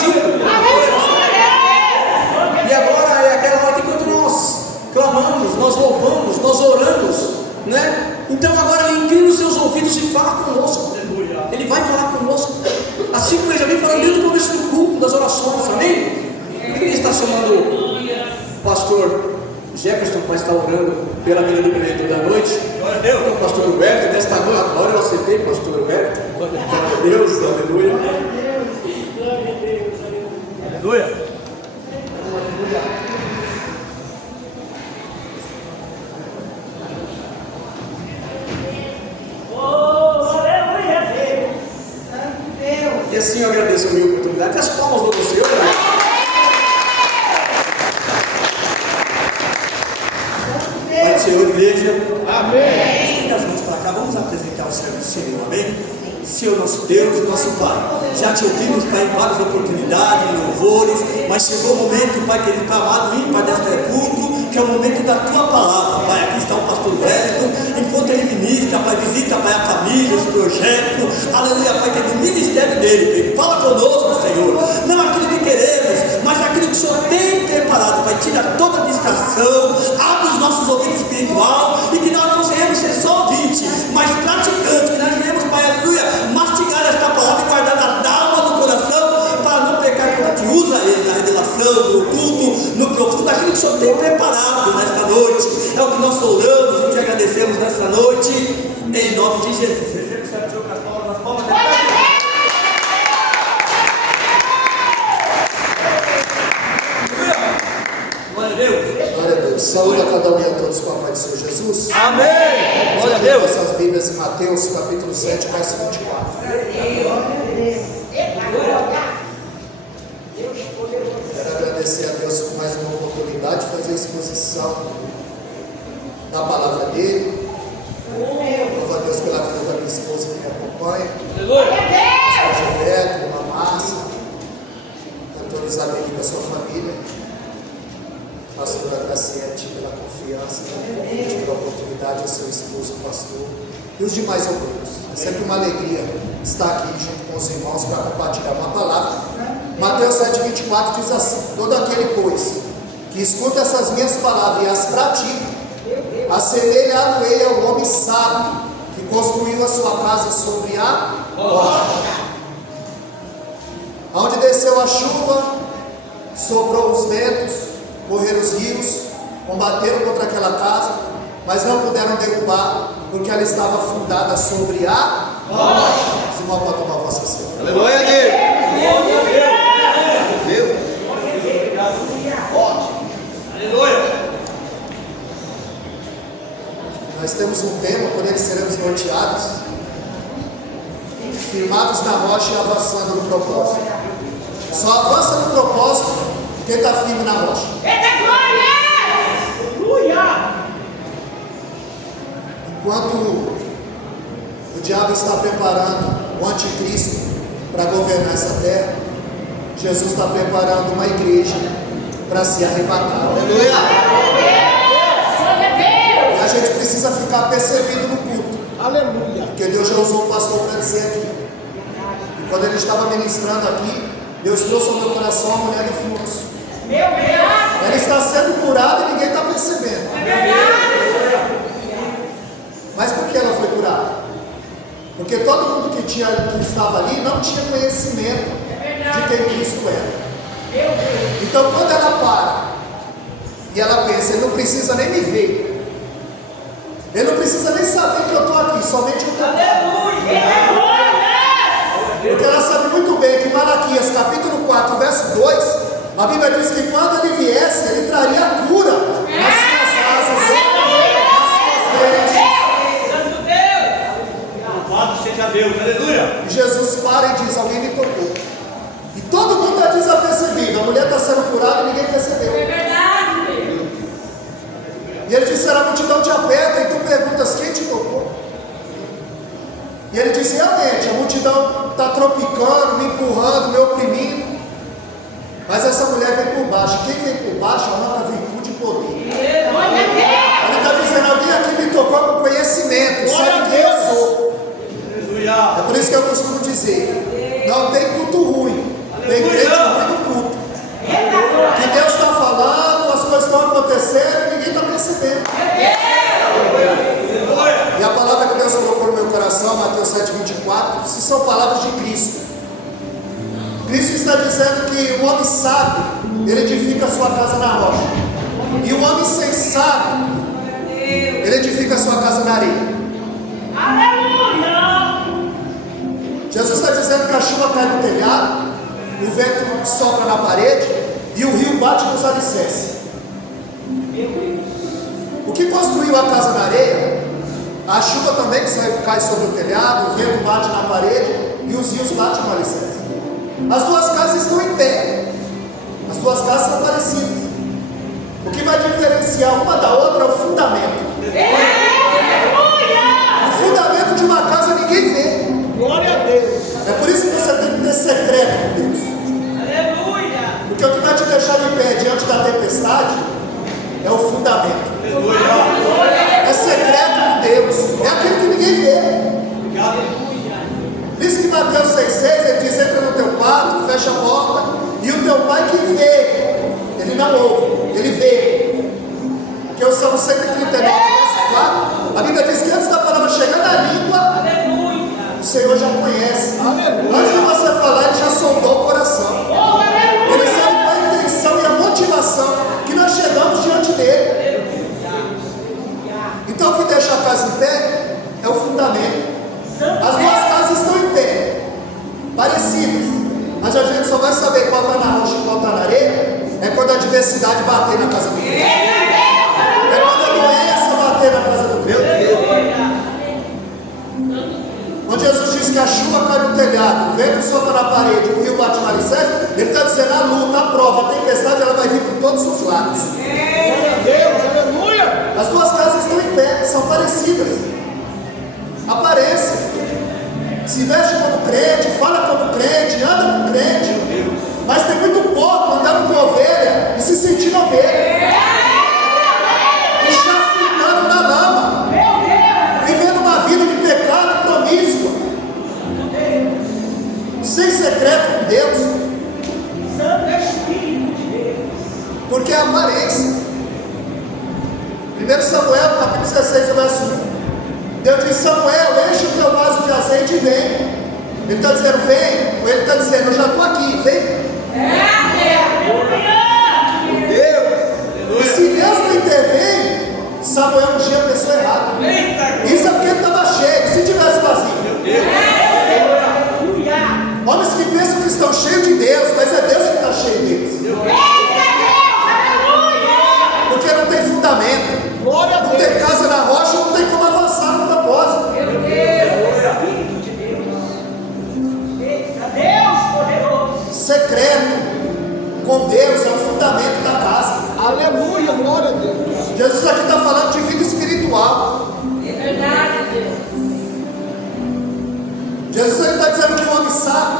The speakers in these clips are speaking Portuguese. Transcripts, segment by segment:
batido. E agora é aquela hora que quando nós clamamos, nós louvamos, nós oramos, né? Então agora Ele inclina os seus ouvidos e fala conosco. Ele vai falar conosco, assim como Ele já vem falando desde o começo do culto, das orações, amém? Por que Ele está chamando o pastor Jefferson para estar orando pela vida do cliente da noite? O pastor Roberto, desta noite, agora eu aceitei o pastor Roberto. Glória a Deus, aleluia. Aleluia. E assim eu agradeço a minha oportunidade. As palmas do Senhor. Pai do Senhor, igreja. Amém. Estende as mãos para cá, vamos apresentar o servo do Senhor, amém? Senhor nosso Deus, nosso Pai, já te ouvimos, Pai, em várias oportunidades, em louvores, mas chegou o momento, Pai, querido, Pai amado, ímpar desta culto, que é o momento da Tua Palavra, Pai. Aqui está o pastor Wellington, enquanto ele ministra, Pai, visita, Pai, a família, os projetos, aleluia, Pai, que é do ministério dele, Pai. Fala conosco, Senhor, não aquilo que queremos, mas aquilo que o Senhor tem preparado, Pai. Tira toda a distração, abre os nossos ouvidos espiritual e que nós não venhamos ser só ouvintes, mas praticantes, que nós venhamos, Pai, aleluia, mastigar esta palavra e guardar na alma do coração para não pecar quando a gente usa ele na revelação, no culto, no profundo, aquilo que o Senhor tem preparado nesta noite. É o que nós oramos e te agradecemos nesta noite, em nome de Jesus. Receba o Senhor com as palmas Glória a Deus. Glória a Deus. Saúde a cada um e a todos com a paz do Senhor Jesus. Amém. Glória a Deus. Nossas Bíblias em Mateus, capítulo 7, verso 24. Quero agradecer a Deus por mais uma oportunidade de fazer a exposição da palavra dele. Louvo a Deus pela vida da minha esposa que me acompanha. Pastor Gilberto, Irmã Márcia, cantores amigos da sua família. Pastora Graciete, pela confiança, pela oportunidade, ao seu esposo, pastor, e os demais obreiros. É sempre uma alegria estar aqui junto com os irmãos para compartilhar uma palavra. Mateus 7,24 diz assim: todo aquele, pois, que escuta essas minhas palavras e as pratica, assemelha-lo-ei ao homem sábio, que construiu a sua casa sobre a rocha. Onde desceu a chuva, soprou os ventos, correram os rios, combateram contra aquela casa, mas não puderam derrubar, porque ela estava fundada sobre a rocha. Se não pode tomar a vossa senhora. Aleluia, Deus. Aleluia. Nós temos um tema, por ele seremos norteados, firmados na rocha e avançando no propósito. Só avança no propósito quem está firme na rocha. Enquanto o diabo está preparando o anticristo para governar essa terra, Jesus está preparando uma igreja para se arrebatar. Aleluia. E a gente precisa ficar percebido no culto. Aleluia. Porque Deus já usou o pastor para dizer aqui. E quando ele estava ministrando aqui, Deus trouxe ao meu coração uma mulher de fluxo. Ela está sendo curada e ninguém está percebendo. Mas por que ela foi curada? Porque todo mundo que estava ali não tinha conhecimento de quem Cristo era. Então quando ela para e ela pensa, ele não precisa nem me ver, ele não precisa nem saber que eu estou aqui, somente eu estou aqui. Porque ela sabe muito bem que Malaquias capítulo 4, verso 2, a Bíblia diz que quando ele viesse, ele traria a cura nas suas asas, nas suas vestes. Louvado seja Deus, aleluia. E Jesus para e diz, alguém me tocou. E todo mundo está desapercebido, a mulher está sendo curada e ninguém percebeu. E ele disse, a multidão te aperta e tu perguntas, quem te tocou? E ele disse, realmente, a multidão está tropicando, me empurrando, me oprimindo. Mas essa mulher vem por baixo. Quem vem por baixo é uma virtude e poder. Ele está dizendo, alguém aqui me tocou com conhecimento, sabe quem eu sou. É por isso que eu costumo dizer, não tem culto ruim, tem crente Cristo está dizendo que o homem sábio, ele edifica a sua casa na rocha. E o homem sensato, ele edifica a sua casa na areia. Aleluia! Jesus está dizendo que a chuva cai no telhado, o vento sopra na parede e o rio bate nos alicerces. O que construiu a casa na areia, a chuva também cai sobre o telhado, o vento bate na parede e os rios batem no alicerce. As duas casas estão em pé, as duas casas são parecidas. O que vai diferenciar uma da outra é o fundamento. O fundamento de uma casa ninguém vê. Glória a Deus. É por isso que você tem que ter secreto com Deus. Aleluia! Porque o que vai te deixar de pé diante da tempestade é o fundamento. É secreto com Deus. É aquilo que ninguém vê. Por isso que Mateus 6,6 ele diz: entra no teu quarto, fecha a porta, e o teu pai que vê, ele não ouve, ele vê. Porque o Salmo 139, verso 4, a Bíblia diz que antes da palavra chegar na língua, o Senhor já conhece. Antes de você falar, ele já sondou o coração. Ele sabe qual é a intenção e a motivação que nós chegamos diante dele. Então o que deixa a casa em pé é o fundamento. As duas casas estão em pé, parecidas, mas a gente só vai saber qual está na rocha e qual está na areia é quando a adversidade bater na casa do Deus. É quando a doença bater na casa do Deus. Quando Jesus diz que a chuva cai no telhado, o vento sopra na parede, o rio bate no alicerce, ele está dizendo: a luta, a prova, a tempestade, ela vai vir por todos os lados. Glória a Deus, aleluia. As duas casas estão em pé, são parecidas. Aparência. Se veste como crente, fala como crente, anda como crente. Mas tem muito porco andando com ovelha e se sentindo ovelha. E chafurdando na lama. Vivendo uma vida de pecado promíscua. Sem secreto com Deus. Porque é a aparência. 1 Samuel, capítulo 16, verso 1. Deus diz: Samuel, enche o teu vaso de azeite e vem. Ele está dizendo: vem. Ou ele está dizendo: eu já estou aqui, vem. E se Deus não intervém, Samuel um dia pensou errado. Isso é porque ele estava cheio. Se tivesse vazio, homens que pensam que estão cheios de Deus, mas é Deus que está cheio deles. Porque não tem fundamento. Não tem casa na rocha, não tem como avançar no propósito. Secreto com Deus é o fundamento da casa. Aleluia, glória a Deus. Jesus aqui está falando de vida espiritual. Jesus está dizendo que o homem sábio,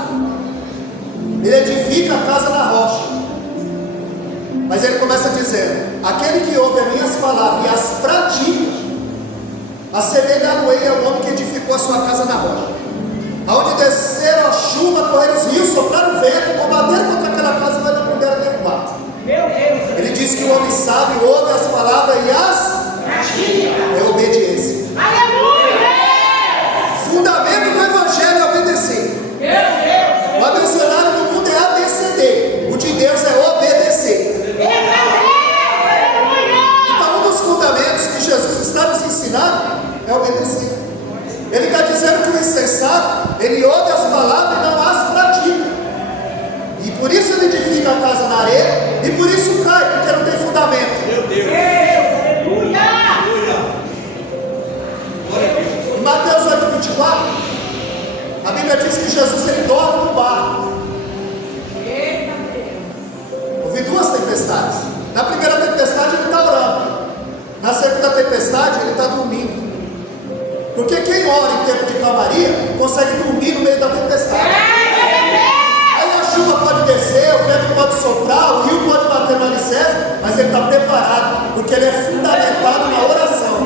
ele edifica a casa na rocha. Mas ele começa dizendo: aquele que ouve as minhas palavras e as pratica, assemelhado ele ao homem que edificou a sua casa na rocha. Aonde desceram a chuva, correram os rios, sopraram o vento, combateram contra aquela casa, mas não puderam derrubar. Ele diz que o homem sábio ouve as palavras e as pratica. É obediência. Fundamento do Evangelho é obedecer. O abecedário do mundo é ABCD. O de Deus é obedecer. Então um dos fundamentos que Jesus está nos ensinando é obedecer. Ele está dizendo que o insensato, ele ouve as palavras e não as pratica. E por isso ele edifica a casa na areia, e por isso cai, porque não tem fundamento. Meu Deus. Em Mateus 8:24, a Bíblia diz que Jesus ele dorme no barco. Houve duas tempestades. Na primeira tempestade ele está orando. Na segunda tempestade ele está dormindo. Porque quem ora em tempo de calmaria consegue dormir no meio da tempestade. Aí a chuva pode descer, o vento pode soprar, o rio pode bater no alicerce, mas ele está preparado, porque ele é fundamentado na oração.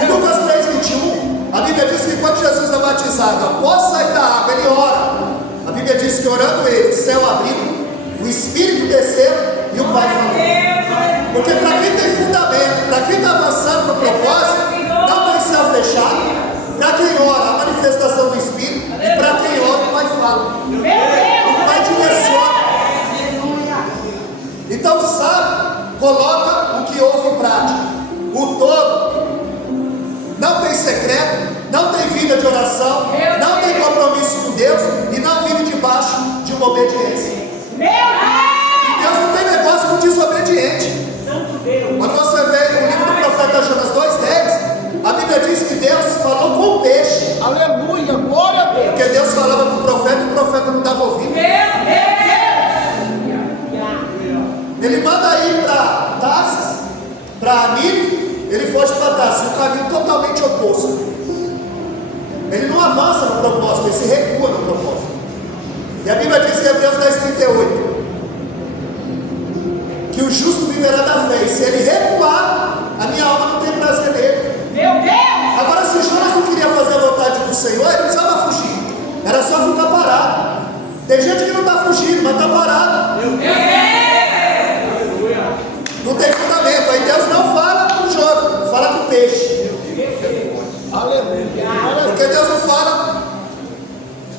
Em Lucas 3:21, a Bíblia diz que quando Jesus é batizado, após sair da água, ele ora. A Bíblia diz que orando ele, o céu abriu, o Espírito desceu e o Pai falou. Porque para quem tem fundamento, para quem está avançando no propósito, não tem céu fechado. Para quem ora, a manifestação do Espírito. E para quem ora, o Pai O Pai direciona. Então o sábio coloca o que houve em prática. O todo não tem secreto, não tem vida de oração, não tem compromisso com Deus e não vive debaixo de uma obediência. E Deus não tem negócio com desobediente. Quando você vê o livro do profeta Jonas 2,10, a Bíblia diz que Deus falou com o peixe. Aleluia, glória a Deus. Porque Deus falava com o profeta e o profeta não dava ouvido. Ele manda ir para Tarsis, para Nínive, ele foge para Tarsis, um caminho totalmente oposto. Ele não avança no propósito, ele se recua no propósito. E a Bíblia diz em Hebreus 10,38 que o justo viverá da fé, e se ele recuar, a minha alma não tem prazer nele. Agora, se Jonas não queria fazer a vontade do Senhor, ele não precisava fugir, era só ficar parado. Tem gente que não está fugindo, mas está parado. Não tem fundamento. Aí Deus não fala com o jogo, fala com o peixe. Aleluia. Porque Deus não fala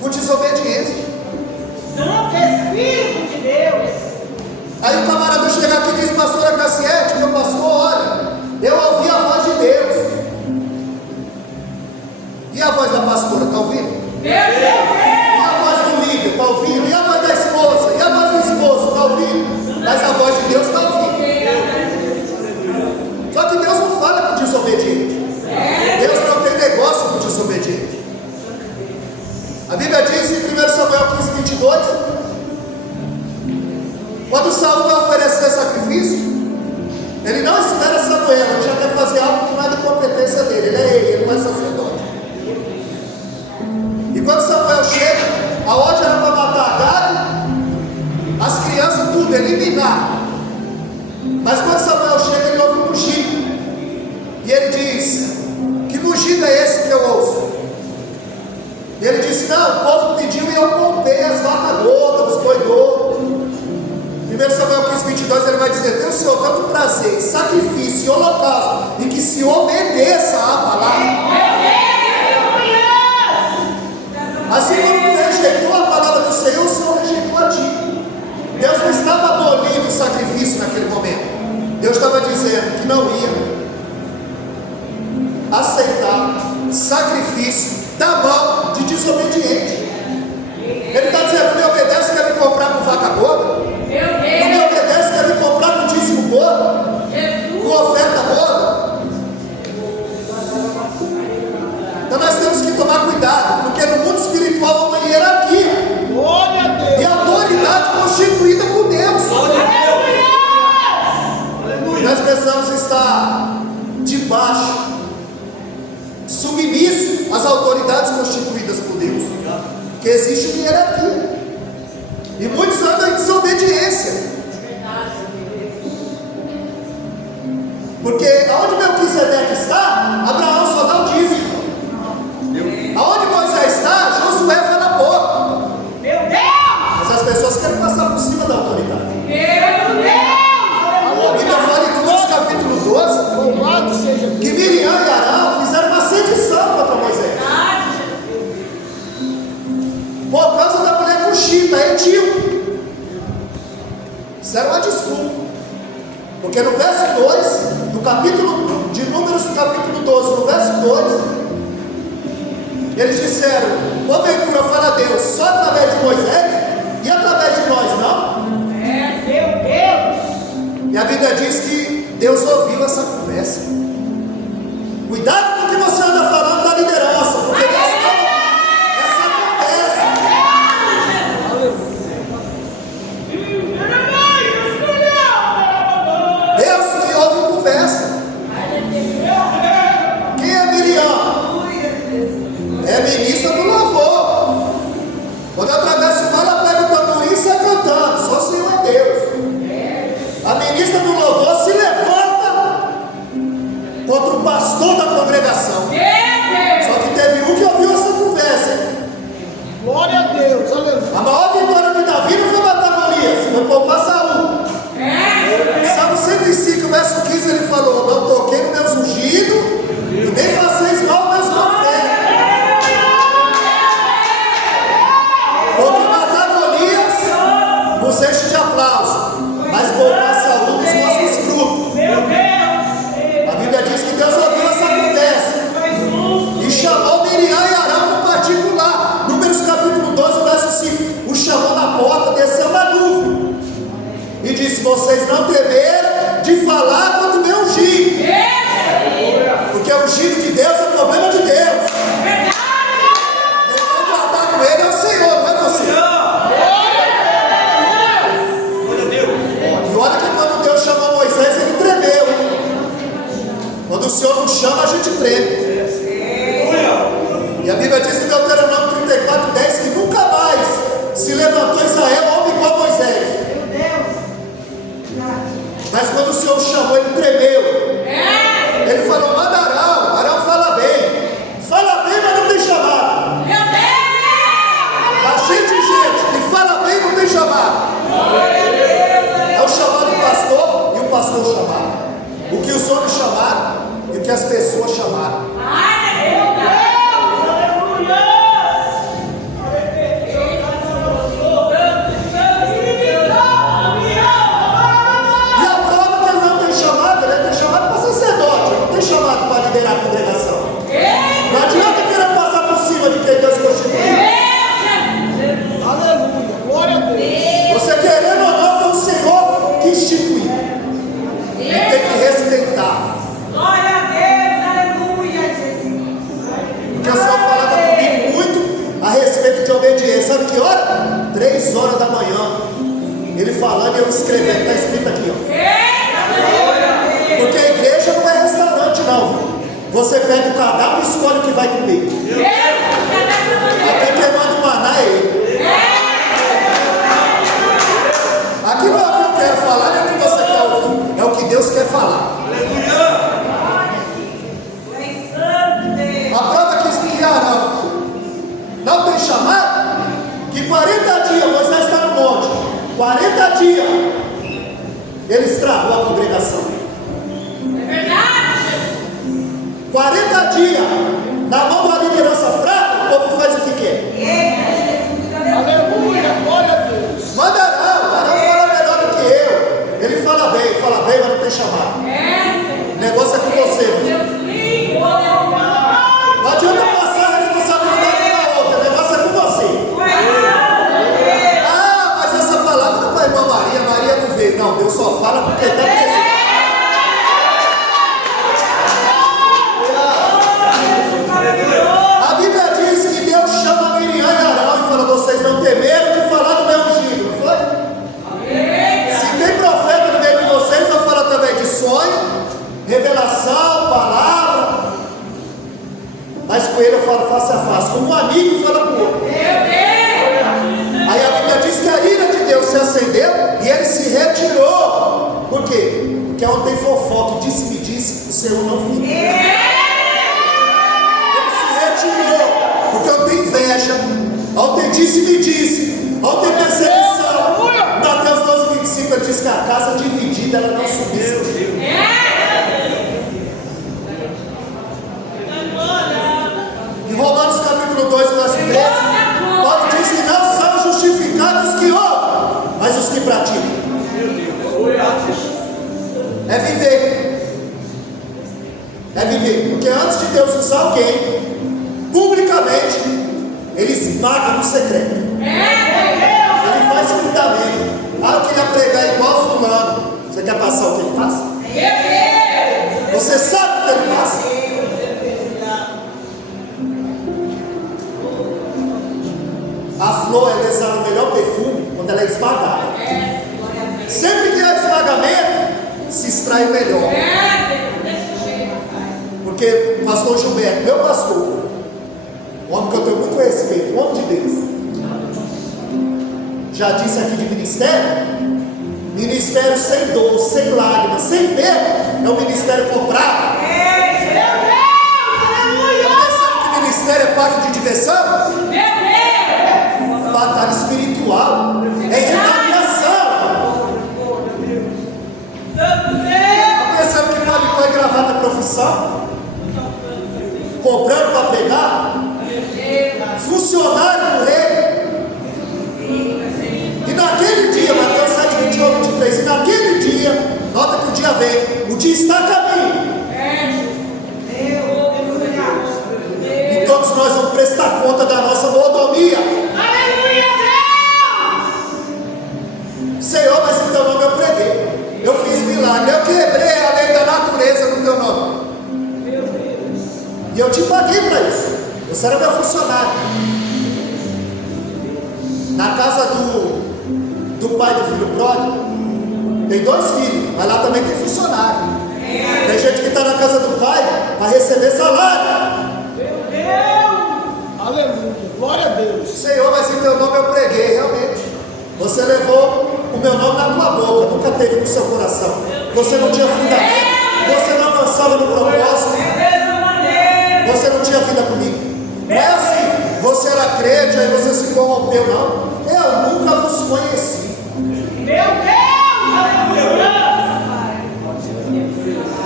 com desobediência. Santo Espírito de Deus. Aí o camarada chega aqui e diz: pastora Cassiete, meu pastor, olha, eu ouvi a voz de Deus. E a voz da pastora, está ouvindo? E a voz do líder, está ouvindo? E a voz da esposa? E a voz do esposo, está ouvindo? Mas a voz de Deus está ouvindo. Só que Deus não fala com desobediente. Deus não tem negócio com desobediente. A Bíblia diz em 1 Samuel 15:22, quando Saul vai oferecer sacrifício, ele não espera Samuel, ele já quer fazer algo que não é da competência dele. Ele é rei, ele não é sacerdote. E quando Samuel chega, a ordem era para matar Agag, as crianças tudo, eliminar. Mas quando Samuel chega, ele ouve um mugido. E ele diz: que mugido é esse que eu ouço? E ele disse: não, o povo pediu e eu comprei as vacas gordas, os boi gordos. 1 Samuel 15:22, ele vai dizer: tem o Senhor tanto prazer em sacrifício e holocausto, e que se obedeça à palavra. Assim como tu rejeitou a palavra do Senhor, o Senhor rejeitou a ti. Deus não estava abolindo o sacrifício naquele momento. Deus estava dizendo que não ia aceitar sacrifício da mão de desobediente. Ele está dizendo: me obedece, quer me comprar com vaca gorda? Não me obedece, quer me comprar com dízimo gordo? Com oferta gorda? Então nós temos que tomar cuidado, porque no mundo espiritual há uma hierarquia. Glória a Deus. E autoridade constituída por Deus. E nós precisamos estar debaixo, submisso às autoridades constituídas por Deus. Porque existe uma hierarquia. E muitos andam em desobediência. Porque aonde Melquisedeque está, Abraão só dá o dízimo. Aonde Moisés está, Josué vai na boca. Mas as pessoas querem passar por cima da autoridade. A Bíblia fala em Números capítulo 12 Louvado seja Deus. que Miriam e Arão fizeram uma sedição contra Moisés por causa da mulher cuxita, etíope. Fizeram uma desculpa. Porque no verso 2 do capítulo de Números, capítulo 12, no verso 2, eles disseram: porventura fala Deus só através de Moisés e através de nós, não? E a Bíblia diz que Deus ouviu essa conversa. Cuidado com o que você anda falando da liderança, porque Deus ouve essa conversa. Deus que ouve conversa. Quem é Miriam? É ministra do louvor. Quando eu atravesso o mar, ela pega o tamborim e sai cantando. Só o Senhor é Deus. A ministra do louvor se levanta contra o pastor da congregação. Só que teve um que ouviu essa conversa, hein? Glória a Deus. Aleluia. A maior vitória de Davi não foi matar Golias, foi poupar Saul. Salmo 105, verso 15, ele falou: não toquei no meus ungidos e nem faceis mal aos meus profetas. Porque disse: vocês não temeram de falar contra o meu ungido. Porque o ungido de Deus é o problema de Deus. Quem vai tratar com ele é o Senhor, não é você. E olha que quando Deus chamou Moisés, ele tremeu. Quando o Senhor nos chama, a gente treme. E a Bíblia diz em Deuteronômio 34:10 que nunca mais se levantou Israel homem igual a Moisés. Mas quando o Senhor chamou, ele tremeu. Ele falou: manda Arão. Arão fala bem, mas não tem chamado. A gente que fala bem, não tem chamado. É o chamado do pastor e o pastor chamado. O que os homens chamaram e o que as pessoas chamaram. Chamado para liderar a congregação. Não adianta querer passar por cima de quem Deus constituiu. Aleluia. Glória a Deus. Você querendo ou não, foi o Senhor que instituiu. E tem que respeitar. Glória a Deus, aleluia, Jesus. Porque o Senhor falava comigo muito a respeito de obediência. Sabe que hora? 3 horas da manhã. Ele falando e eu escrevendo. Está escrito aqui, ó. Porque a igreja não é restaurante, não. Você pega o cardápio e escolhe o que vai comer. Até quem manda o maná é ele. Aqui não é o que eu quero falar, nem o que você quer ouvir. É o que Deus quer falar. A prova que que Arão não tem chamado, que 40 dias Moisés está no monte. 40 dias ele estragou a congregação. 40 dias na mão da liderança fraca, o povo faz o que quer. Aleluia. Glória a Deus. Manda Arão fala melhor do que eu. Ele fala bem, mas não tem chamado. O negócio é com você, mano. Não adianta passar a responsabilidade para outra, o negócio é com você. Ah, mas essa palavra não vai para Maria não veio. Não, Deus só fala porque está pensando. A Bíblia diz que Deus chama Miriam e Arão e fala: vocês não temeram de falar do meu ungido, não foi? Se tem profeta no meio de vocês, eu falo através de sonho, revelação, palavra. Mas com ele eu falo face a face, como um amigo fala com o outro. Aí a Bíblia diz que a ira de Deus se acendeu e ele se retirou. Por quê? Porque onde tem fofoca, disse-me disse, o Senhor não fica. Porque eu tenho inveja, ao ter disse-me disse, ao ter perseguição. Mateus 12:25 ele diz que a casa dividida ela não subsiste. Em Romanos capítulo 2, verso 13, Paulo diz que não são justificados os que ouvem, mas os que praticam. É viver. Porque antes de Deus usar alguém publicamente, ele esmaga no secreto. Ele faz fundamento. Ah, eu queria pregar igual fulano. Você quer passar o que ele passa? Você sabe o que ele passa. A flor ela exala o melhor perfume quando ela é esmagada. Sempre que há esmagamento, se extrai o melhor. Porque o pastor Gilberto, meu pastor, um homem que eu tenho muito respeito, um homem de Deus, já disse aqui de ministério sem dor, sem lágrimas, sem perda, é um ministério comprado. Pensando que ministério é parte de diversão? Batalha espiritual, é retaliação. Pensando que paletó e gravata é profissão? Comprando para pregar? Funcionário do rei. E naquele dia, Mateus 7:21-23, e naquele dia, nota que o dia vem, o dia está a caminho. E todos nós vamos prestar conta da nossa mordomia. Senhor, mas em teu nome eu preguei. casa do pai do filho pródigo, tem 2 filhos, mas lá também tem funcionário. Tem gente que está na casa do pai para receber salário. Aleluia. Glória a Deus. Senhor, mas em teu nome eu preguei, realmente. Você levou o meu nome na tua boca, nunca teve no seu coração. Você não tinha fundamento, você não avançava no propósito, você não tinha vida comigo. Não é assim, você era crente, aí você se corrompeu, não. Eu nunca vos conheci. Meu Deus, aleluia!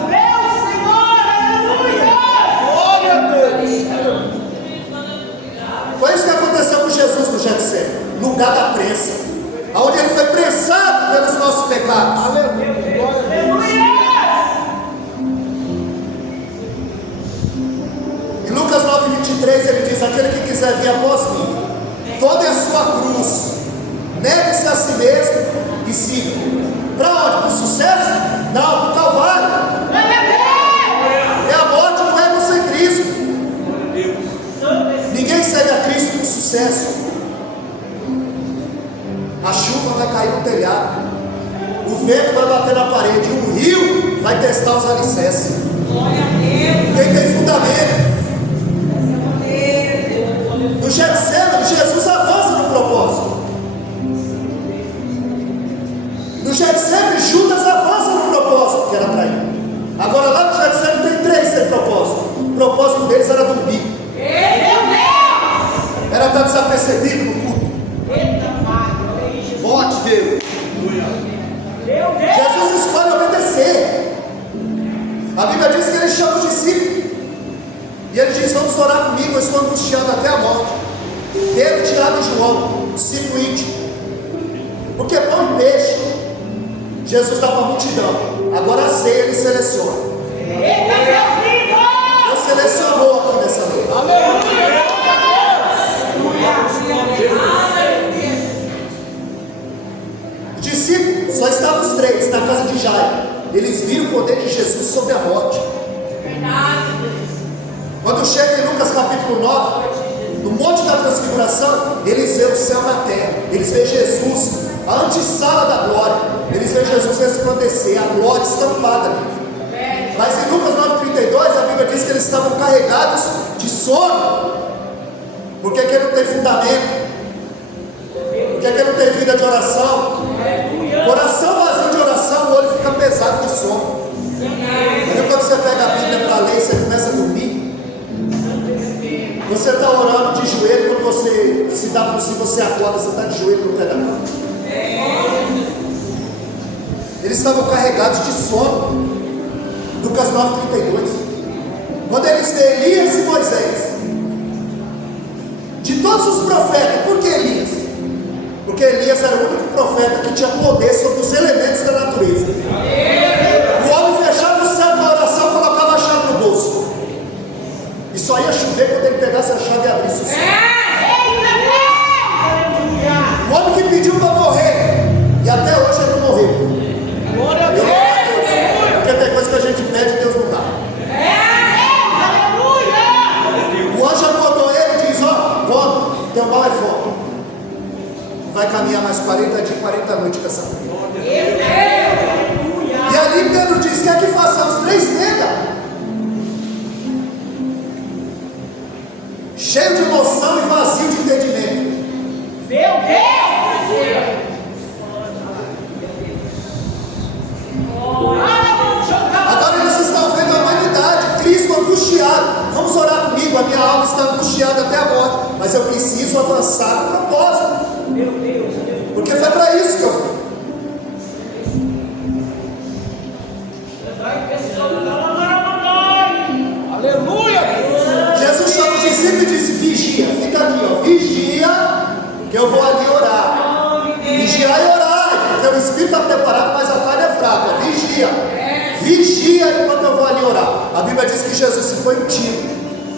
Meu Senhor, aleluia! Glória a Deus. Foi isso que aconteceu com Jesus no Getsemane, lugar da prensa, onde ele foi prensado pelos nossos pecados. Aleluia. Glória a Deus. Em Lucas 9:23 ele diz: aquele que quiser vir após mim, tome a sua cruz, negue-se a si mesmo e siga. Para onde? Para o sucesso? Não, para o Calvário. É a morte do egocentrismo. Ninguém segue a Cristo com sucesso. A chuva vai cair no telhado, o vento vai bater na parede, o rio vai testar os alicerces. Quem tem fundamento? No Getsemane, Jesus avança no propósito. No Getsemane, Judas avança no propósito, que era trair. Agora lá no Getsemane tem 3 sem propósito. O propósito deles era dormir. Era estar desapercebido no culto. Forte Deus. Jesus escolhe obedecer. A Bíblia diz que ele chama os discípulos. E ele diz: vamos orar comigo, eu estou angustiado até a morte. Pedro, Tiago e João, discípulo íntimo. Porque pão e peixe Jesus dá para a multidão. Agora a ceia ele seleciona. Ele selecionou aqui nessa noite. Aleluia. Os discípulos, só estavam os 3 na casa de Jairo. Eles viram o poder de Jesus sobre a morte. Quando chega em Lucas capítulo 9, no Monte da Transfiguração, eles veem o céu na terra. Eles veem Jesus, a antessala da glória. Eles veem Jesus resplandecer, a glória estampada ali. Mas em Lucas 9:32, a Bíblia diz que eles estavam carregados de sono. Porque que ele não tem fundamento? Porque que ele não tem vida de oração? Coração vazio de oração, o olho fica pesado de sono. Mas quando você pega a Bíblia para ler, você começa a dormir. Você está orando de joelho, quando você se dá por si, você acorda, você está de joelho no pé da cama. Eles estavam carregados de sono. Lucas 9:32. Quando eles veem Elias e Moisés, de todos os profetas, por que Elias? Porque Elias era o único profeta que tinha poder sobre os elementos da natureza. O homem fechava o céu com a oração, colocava a chave no bolso. E só ia chover quando ele pegasse a chave e abrisse o céu. O homem que pediu para morrer, e até hoje ele não morreu. Glória a Deus. Porque tem coisa que a gente pede e Deus não dá. O anjo acordou ele e diz: ó, vamos, teu mal é forte. Vai caminhar mais 40 dias, 40 noites com essa mulher. E ali Pedro diz: quer que façamos 3 tendas? Cheio de emoção e vazio de entendimento. Agora eles estão vendo a humanidade, Cristo angustiado. Vamos orar comigo, a minha alma está angustiada até a morte, mas eu preciso avançar no propósito. Porque foi para isso que eu fui. Aleluia. Jesus chama os discípulos e disse: vigia, fica aqui, ó, vigia, que eu vou ali orar. Vigiar e orar, porque o espírito está preparado, mas a carne é fraca. Vigia, vigia enquanto eu vou ali orar. A Bíblia diz que Jesus se foi um tiro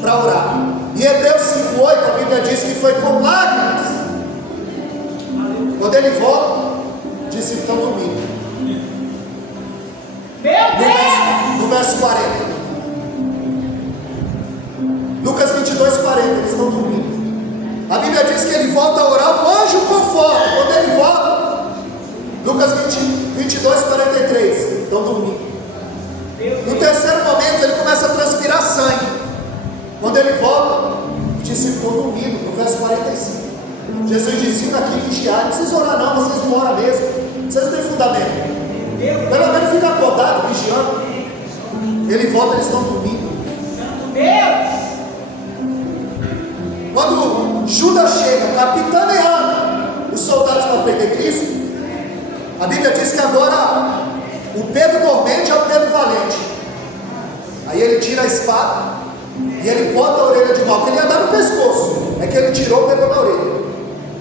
para orar. Em Hebreus 5:8, a Bíblia diz que foi com lágrimas. Quando ele volta, os discípulos estão dormindo. No verso 40. Lucas 22:40, eles estão dormindo. A Bíblia diz que ele volta a orar, o anjo conforta. Jesus disse: fica aqui vigiar, não precisa orar não, vocês não oram mesmo, vocês não têm fundamento. Pelo menos fica acordado, vigiando. Ele volta, eles estão dormindo. Quando Judas chega, capitaneando os soldados para prender Cristo, a Bíblia diz que agora o Pedro dormente é o Pedro valente. Aí ele tira a espada e ele bota a orelha de mal, porque ele ia dar no pescoço. É que ele tirou e pegou na orelha.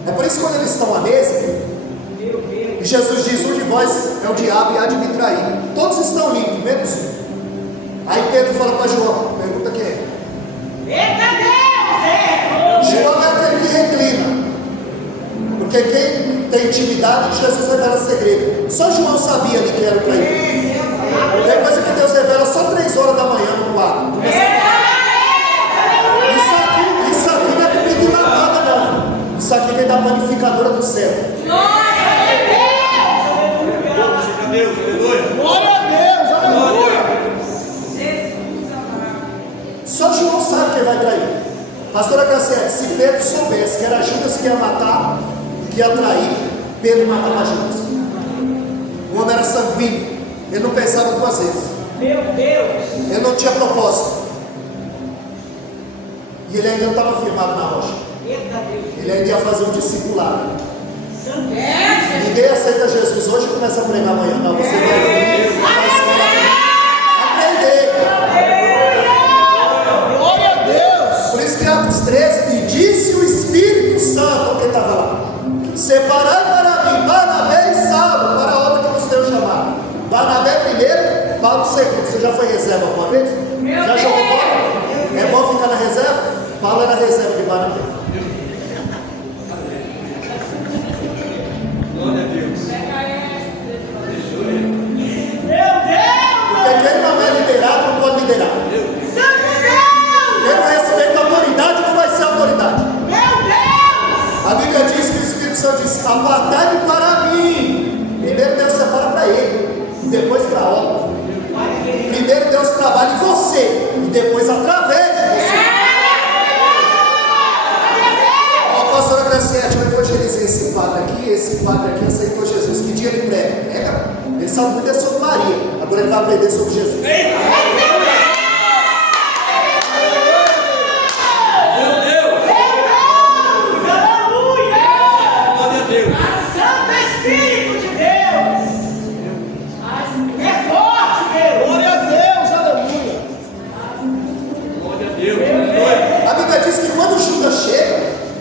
É por isso que quando eles estão à mesa, e Jesus diz: um de vós é o diabo e há de me trair. Todos estão limpos, menos um. Aí Pedro fala para João, pergunta quem é. João é aquele que reclina, porque quem tem intimidade, Jesus revela segredo. Só João sabia ali que era o traidor. Tem coisa que Deus revela só 3 horas da manhã no quarto. Isso aqui não é comida enlatada, não. Isso aqui vem da panificadora do céu. Deus, aleluia. Glória a Deus, aleluia. Só João sabe quem vai trair. Pastora Cassiane, se Pedro soubesse que era Judas que ia matar, que ia trair, Pedro matava Judas. O homem era sanguíneo, ele não pensava 2 vezes. Meu Deus. Ele não tinha propósito. E ele ainda não estava firmado na rocha. Ele ainda ia fazer um discipulado. Ninguém aceita Jesus hoje e começa a pregar amanhã. Não, você vai aprender. Glória a Deus. Por isso que Atos 13, e disse o Espírito Santo, que estava lá: separai para mim Barnabé e Saulo para a obra que vos tenho chamado. Barnabé primeiro, Paulo segundo. Você já foi reserva alguma vez? Já jogou bola? É bom ficar na reserva? Paulo era reserva de Barnabé. Glória a Deus. Porque quem não é liderado não pode liderar. Quem não respeita a autoridade não vai ser autoridade. A Bíblia diz que o Espírito Santo diz: apartai-me para mim. Primeiro Deus separa para ele, e depois para a obra. Primeiro Deus trabalha em você, e depois através de você. Ó, pastora Graciete, eu evangelizei esse padre aqui aceitou Jesus. Que dia ele prega? Prega. Ele sabe muito sobre Maria, agora ele vai aprender sobre Jesus. Glória a Deus, aleluia. A Bíblia diz que quando Judas chega,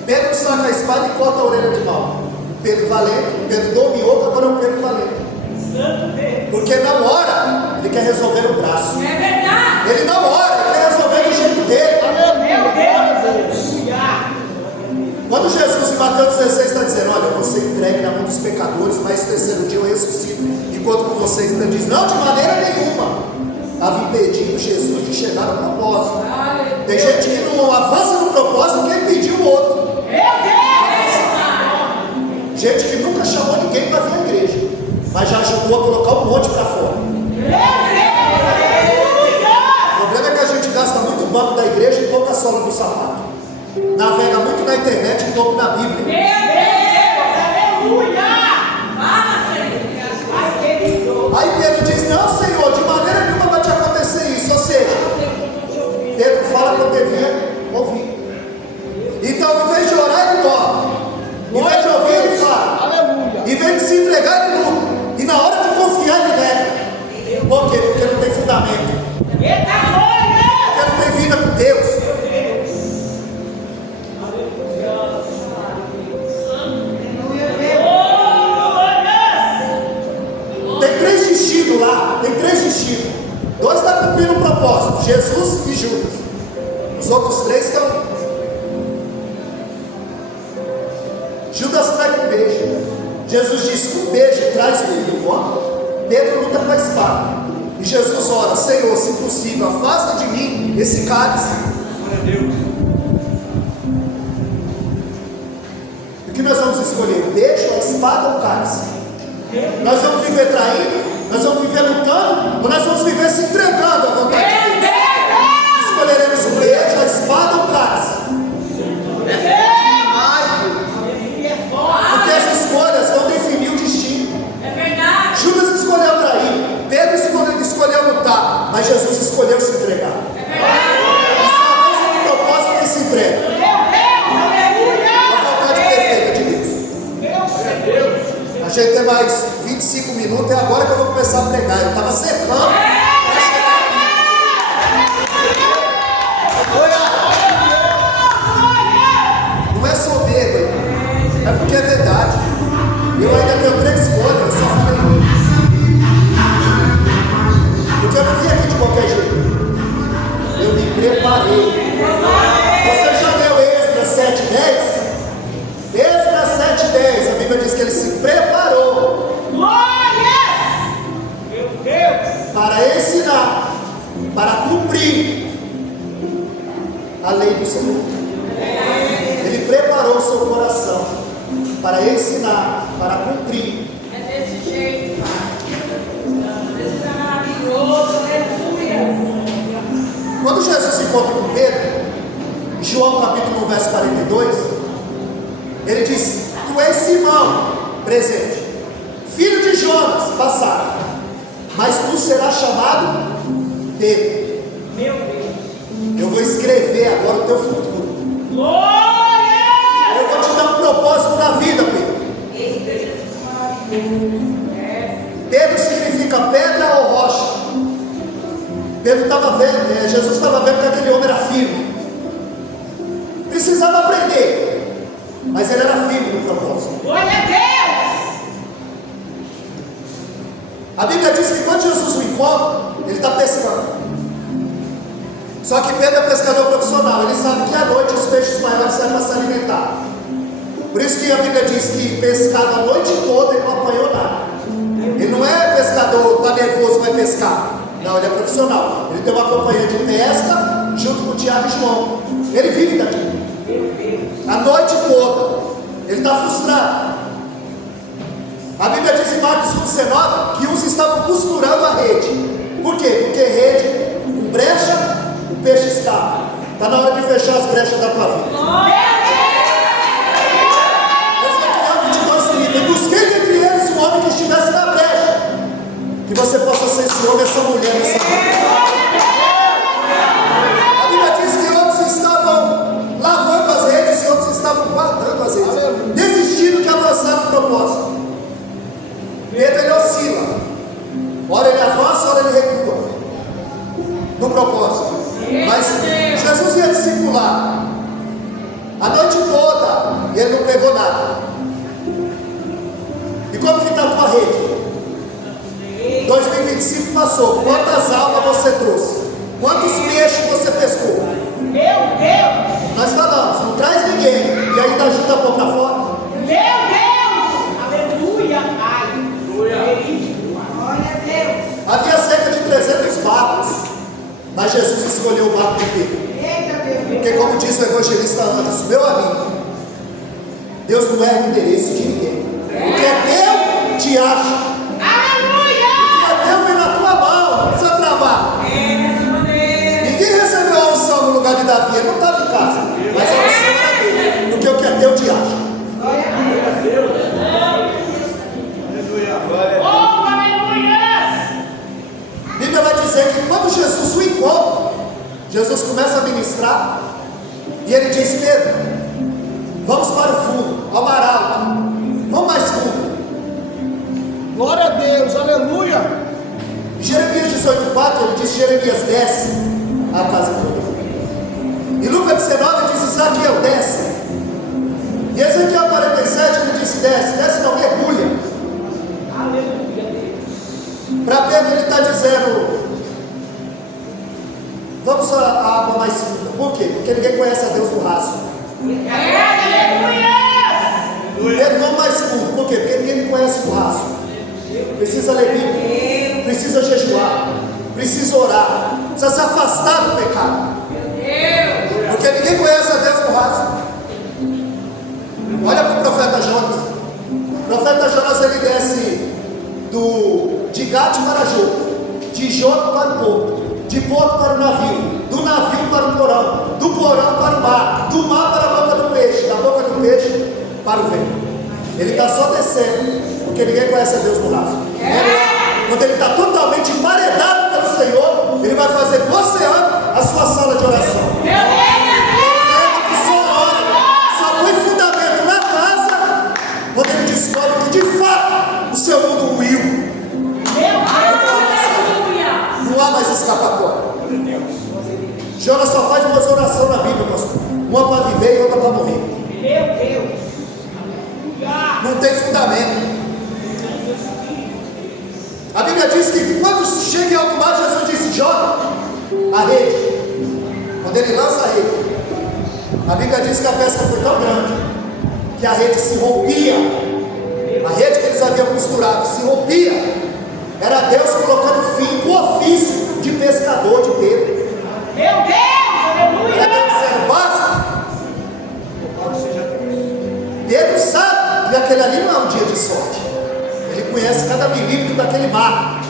Pedro saca a espada e corta a orelha de mal. Pedro valente, Pedro dominou, agora é o Pedro valente. Porque na hora ele quer resolver no braço. Ele não ora, ele quer resolver do jeito dele. Aleluia. Glória a Deus. Quando Jesus em Mateus 16 está dizendo: olha, você entregue na mão dos pecadores, mas no 3º dia eu ressuscito. Enquanto com vocês ele diz: não, de maneira nenhuma. Estava impedindo Jesus de chegar no propósito. Tem gente que não avança no propósito porque impediu o outro. Gente que nunca chamou ninguém para vir à igreja, mas já ajudou a colocar um monte para fora. O problema é que a gente gasta muito banco da igreja e pouca sola do sapato. Navega muito na internet e pouco na Bíblia. Aí Pedro diz: não, Senhor, de maneira nenhuma vai te acontecer isso. Ou seja, Pedro fala para eu devia ouvir. Então, em vez de orar, ele dorme. Em vez de ouvir, ele fala. Aleluia. Em vez de se entregar, ele luta. E na hora de confiar, ele nega. Por quê? Porque não tem fundamento. Porque não tem vida com Deus. Tem 3 destinos lá. Tem 3 destinos. 2 estão cumprindo um propósito: Jesus e Judas. Os outros 3 estão. Judas trai com beijo. Jesus disse: com beijo traz o filho do homem. Pedro luta com a espada. E Jesus ora: Senhor, se possível, afasta de mim esse cálice. Glória a Deus. O que nós vamos escolher? Beijo, a espada ou o cálice? Nós vamos viver traindo? Nós vamos viver lutando? Ou nós vamos viver se entregando à vontade de Deus? Escolheremos o beijo, a espada ou o cálice? A gente tem mais 25 minutos, é agora que eu vou começar a pregar. Eu estava secando. Não é soberba, é porque é verdade. Eu ainda tenho 3 folhas, eu só falei isso. Porque eu não vim aqui de qualquer jeito. Eu me preparei. Você já leu Esdras 7:10? Esdras 7:10, a Bíblia diz que ele se preparou. Glória! Meu Deus! Para ensinar, para cumprir a lei do Senhor. Ele preparou o seu coração para ensinar, para cumprir. É desse jeito, Pai. Esse é maravilhoso, aleluia. Quando Jesus se encontra com Pedro, em João capítulo 1, verso 42, ele diz: Tu és Simão, presente, filho de Jonas, passado, mas tu serás chamado Pedro. Meu Deus! Eu vou escrever agora o teu futuro. Glória! Eu vou te dar um propósito na vida, Pedro. Esse é Jesus maravilhoso. Pedro significa pedra ou rocha. Pedro estava vendo, Jesus estava vendo que aquele homem era firme. Precisava aprender, mas ele era firme no propósito. Glória a Deus! A Bíblia diz que quando Jesus o encontra, ele está pescando. Só que Pedro é pescador profissional, ele sabe que à noite os peixes maiores saem para se alimentar. Por isso que a Bíblia diz que pescado a noite toda ele não apanhou nada. Ele não é pescador, está nervoso, vai pescar. Não, ele é profissional. Ele tem uma companhia de pesca junto com o Tiago e João. Ele vive daqui. A noite toda. Ele está frustrado. A Bíblia diz em Marcos 19 que uns estavam costurando a rede. Por quê? Porque rede com brecha, o peixe escapa. Está na hora de fechar as brechas da tua vida. E busquei entre eles um homem que estivesse na brecha, que você possa ser esse homem, essa mulher nessa vida. A Bíblia diz que outros estavam lavando as redes e outros estavam guardando as redes, desistindo de avançar no propósito. Pedro, ele oscila, ora ele avança, ora ele recua no propósito. Mas Jesus ia discipular a noite toda e ele não pegou nada. E como que está a tua rede? 2025 passou. Quantas almas você trouxe? Quantos peixes você pescou? Meu Deus! Nós falamos, não traz ninguém e ainda ajuda a pôr para fora. Meu Deus! Aleluia! Aleluia! Glória a Deus. Havia cerca de 300 barcos, mas Jesus escolheu o barco de Pedro. Eita, Deus. Porque como diz o evangelista Anderson, meu amigo, Deus não erra o interesse de ninguém. O que é teu, te acha. Aleluia! O que é teu vem na tua mão, não precisa travar. Ninguém recebeu a unção no lugar de Davi, ele não estava em casa, mas a unção era dele. Porque o que é teu, te acha. Glória a Deus. Oh, aleluia! A Bíblia vai dizer que quando Jesus o encontra, Jesus começa a ministrar e ele diz: Pedro, vamos para o fundo, ao mar alto, vamos mais fundo. Glória a Deus, aleluia! Em Jeremias 18:4 ele diz: Jeremias, desce a casa toda. Em Lucas 19 diz: Isaquiel, desce. E Ezequiel 47 ele disse: desce não, mergulha. Aleluia, Deus! Para Pedro ele está dizendo: vamos à água mais funda. Por quê? Porque ninguém conhece a Deus no raso. Aleluia! Pedro, vamos mais fundo. Por quê? Porque ninguém me conhece no raso. Precisa ler Bíblia, precisa jejuar, precisa orar, precisa se afastar do pecado. Porque ninguém conhece a Deus no raso. Olha para o profeta Jonas. O profeta Jonas ele desce de Gate para Jope, de Jope para o porto, de porto para o navio, do navio para o porão, do porão para o mar, do mar para a boca do peixe, da boca do peixe para o vento. Ele está só descendo, porque ninguém conhece a Deus no raso. Quando ele está totalmente emparedado pelo Senhor, ele vai fazer do oceano a sua sala de oração. Só põe fundamento na casa quando ele descobre que de fato o seu mundo ruiu. Não há mais escapatória. Jonas só faz duas orações na Bíblia, pastor. Uma para viver e outra para morrer. Não tem fundamento. A Bíblia diz que quando chega em alto mar, Jesus disse: joga a rede. Quando ele lança a rede, a Bíblia diz que a pesca foi tão grande que a rede se rompia. A rede que eles haviam costurado se rompia. Era Deus colocando fim no ofício de pescador de Pedro. Meu Deus, aleluia! Era Deus dizendo: basta. Pedro sabe que aquele ali não é um dia de sorte. Ele conhece cada milímetro daquele mar.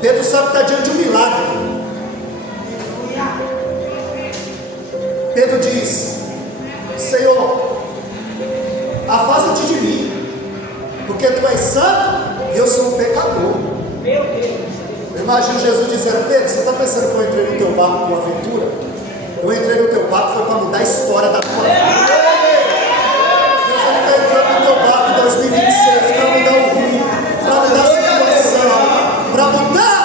Pedro sabe que está diante de um milagre. Pedro diz: Senhor, afasta-te de mim, porque tu és santo e eu sou um pecador. Meu Deus! Eu imagino Jesus dizendo: Pedro, você está pensando que eu entrei no teu barco com aventura? Eu entrei no teu barco foi para mudar a história da tua vida. Deus está entrando no teu barco em 2026 para mudar o rumo, para mudar a situação, para mudar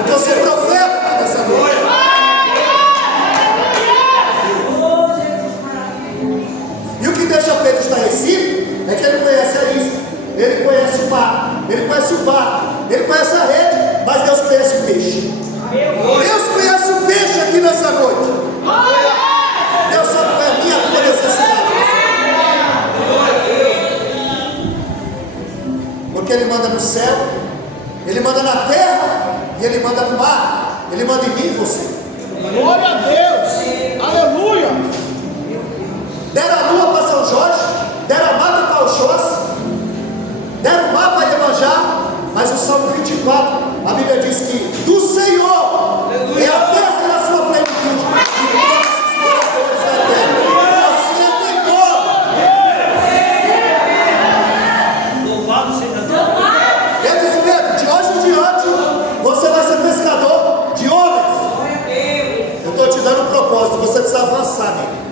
o teu ser profeta nessa noite. E o que deixa Pedro estarrecido é que ele conhece a isca, ele conhece o mar, ele conhece o barco, ele conhece a rede, mas Deus conhece o peixe. Deus conhece o peixe aqui nessa noite. Deus sabe qual é a minha tua necessidade. Porque Ele manda no céu, Ele manda na terra e Ele manda no mar. Ele manda em mim e você. Glória a Deus! Aleluia! Deram a lua para São Jorge, deram a mata para Oxóssi, deram o mar para Iemanjá, mas o Salmo 24, a Bíblia diz que do Senhor é a terra e a sua plenitude, e todos os moradores da terra. Você tem nome. Louvado seja Deus. Eu disse: Pedro, de hoje em diante, você vai ser pescador de homens. Eu estou te dando um propósito, você precisa avançar nele.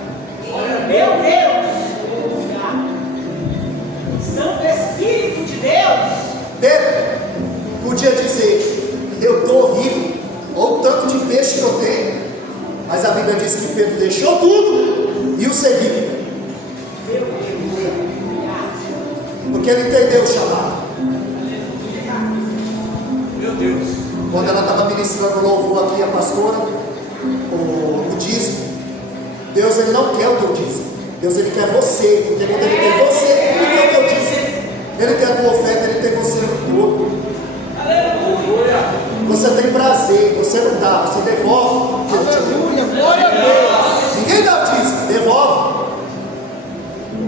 Meu Deus! Santo Espírito de Deus! Pedro podia dizer: eu estou rico, ou o tanto de peixe que eu tenho, mas a Bíblia diz que Pedro deixou tudo e o seguiu, porque ele entendeu o chamado. Meu Deus. Quando ela estava ministrando louvor aqui, a pastora, o dízimo, Deus ele não quer o teu dízimo, Deus ele quer você, porque quando ele tem você, ele quer o teu dízimo, ele quer a tua oferta, ele tem você no todo. Você tem prazer, você não dá, você devolve. Aleluia! Glória a Deus! Ninguém dá o dízimo, devolve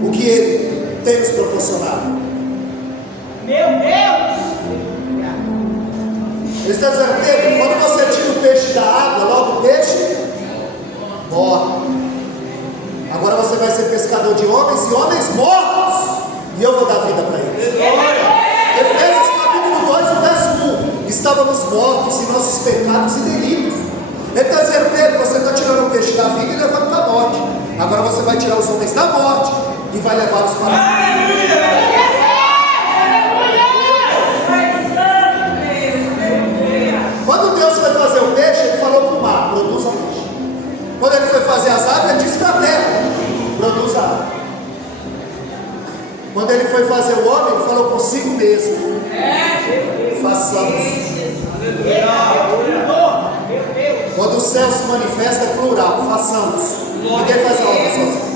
o que ele tem nos proporcionado. Meu Deus! Ele está dizendo: Pedro, quando você tira o peixe da água, logo o peixe morre. Agora você vai ser pescador de homens e homens mortos, e eu vou dar vida para eles. Efésios capítulo 2, verso 1. Estávamos mortos em nossos pecados e delitos. Ele está dizendo: Pedro, você está tirando o peixe da vida e levando para a morte. Agora você vai tirar os homens da morte e vai levá-los para a vida. Quando Deus foi fazer o peixe, Ele falou para o mar: produza peixe. Quando Ele foi fazer as águas, Ele disse para a terra: produza água. Quando Ele foi fazer o homem, Ele falou consigo mesmo: façamos. Quando o céu se manifesta, é plural: façamos. Ninguém faz a obra sozinho.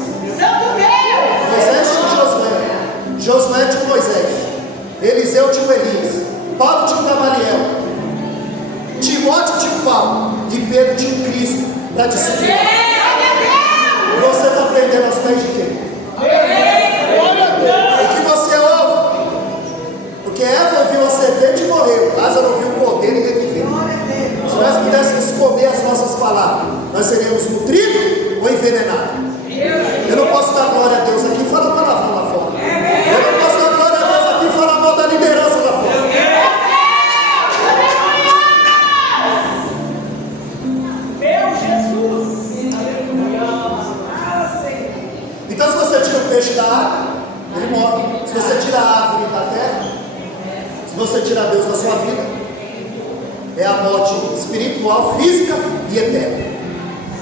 Moisés tinha Josué, Josué tinha Moisés, Eliseu tinha Elias, Paulo tinha Gamaliel, Timóteo tinha Paulo e Pedro tinha Cristo para disciplinar. Você está aprendendo aos pés de quem? O que você ouve? Porque Eva ouviu a serpente e morreu, Lázaro ouviu o cordeiro e reviveu. Se nós pudéssemos comer as nossas palavras, nós seríamos nutridos ou envenenados? Eu não posso dar glória a Deus aqui e falar palavrão lá fora. Eu não posso dar glória a Deus aqui e falar mal da liderança lá fora. Meu Jesus! Então, se você tira o peixe da água, ele morre. Se você tira a árvore você tirar Deus da sua vida, é a morte espiritual, física e eterna.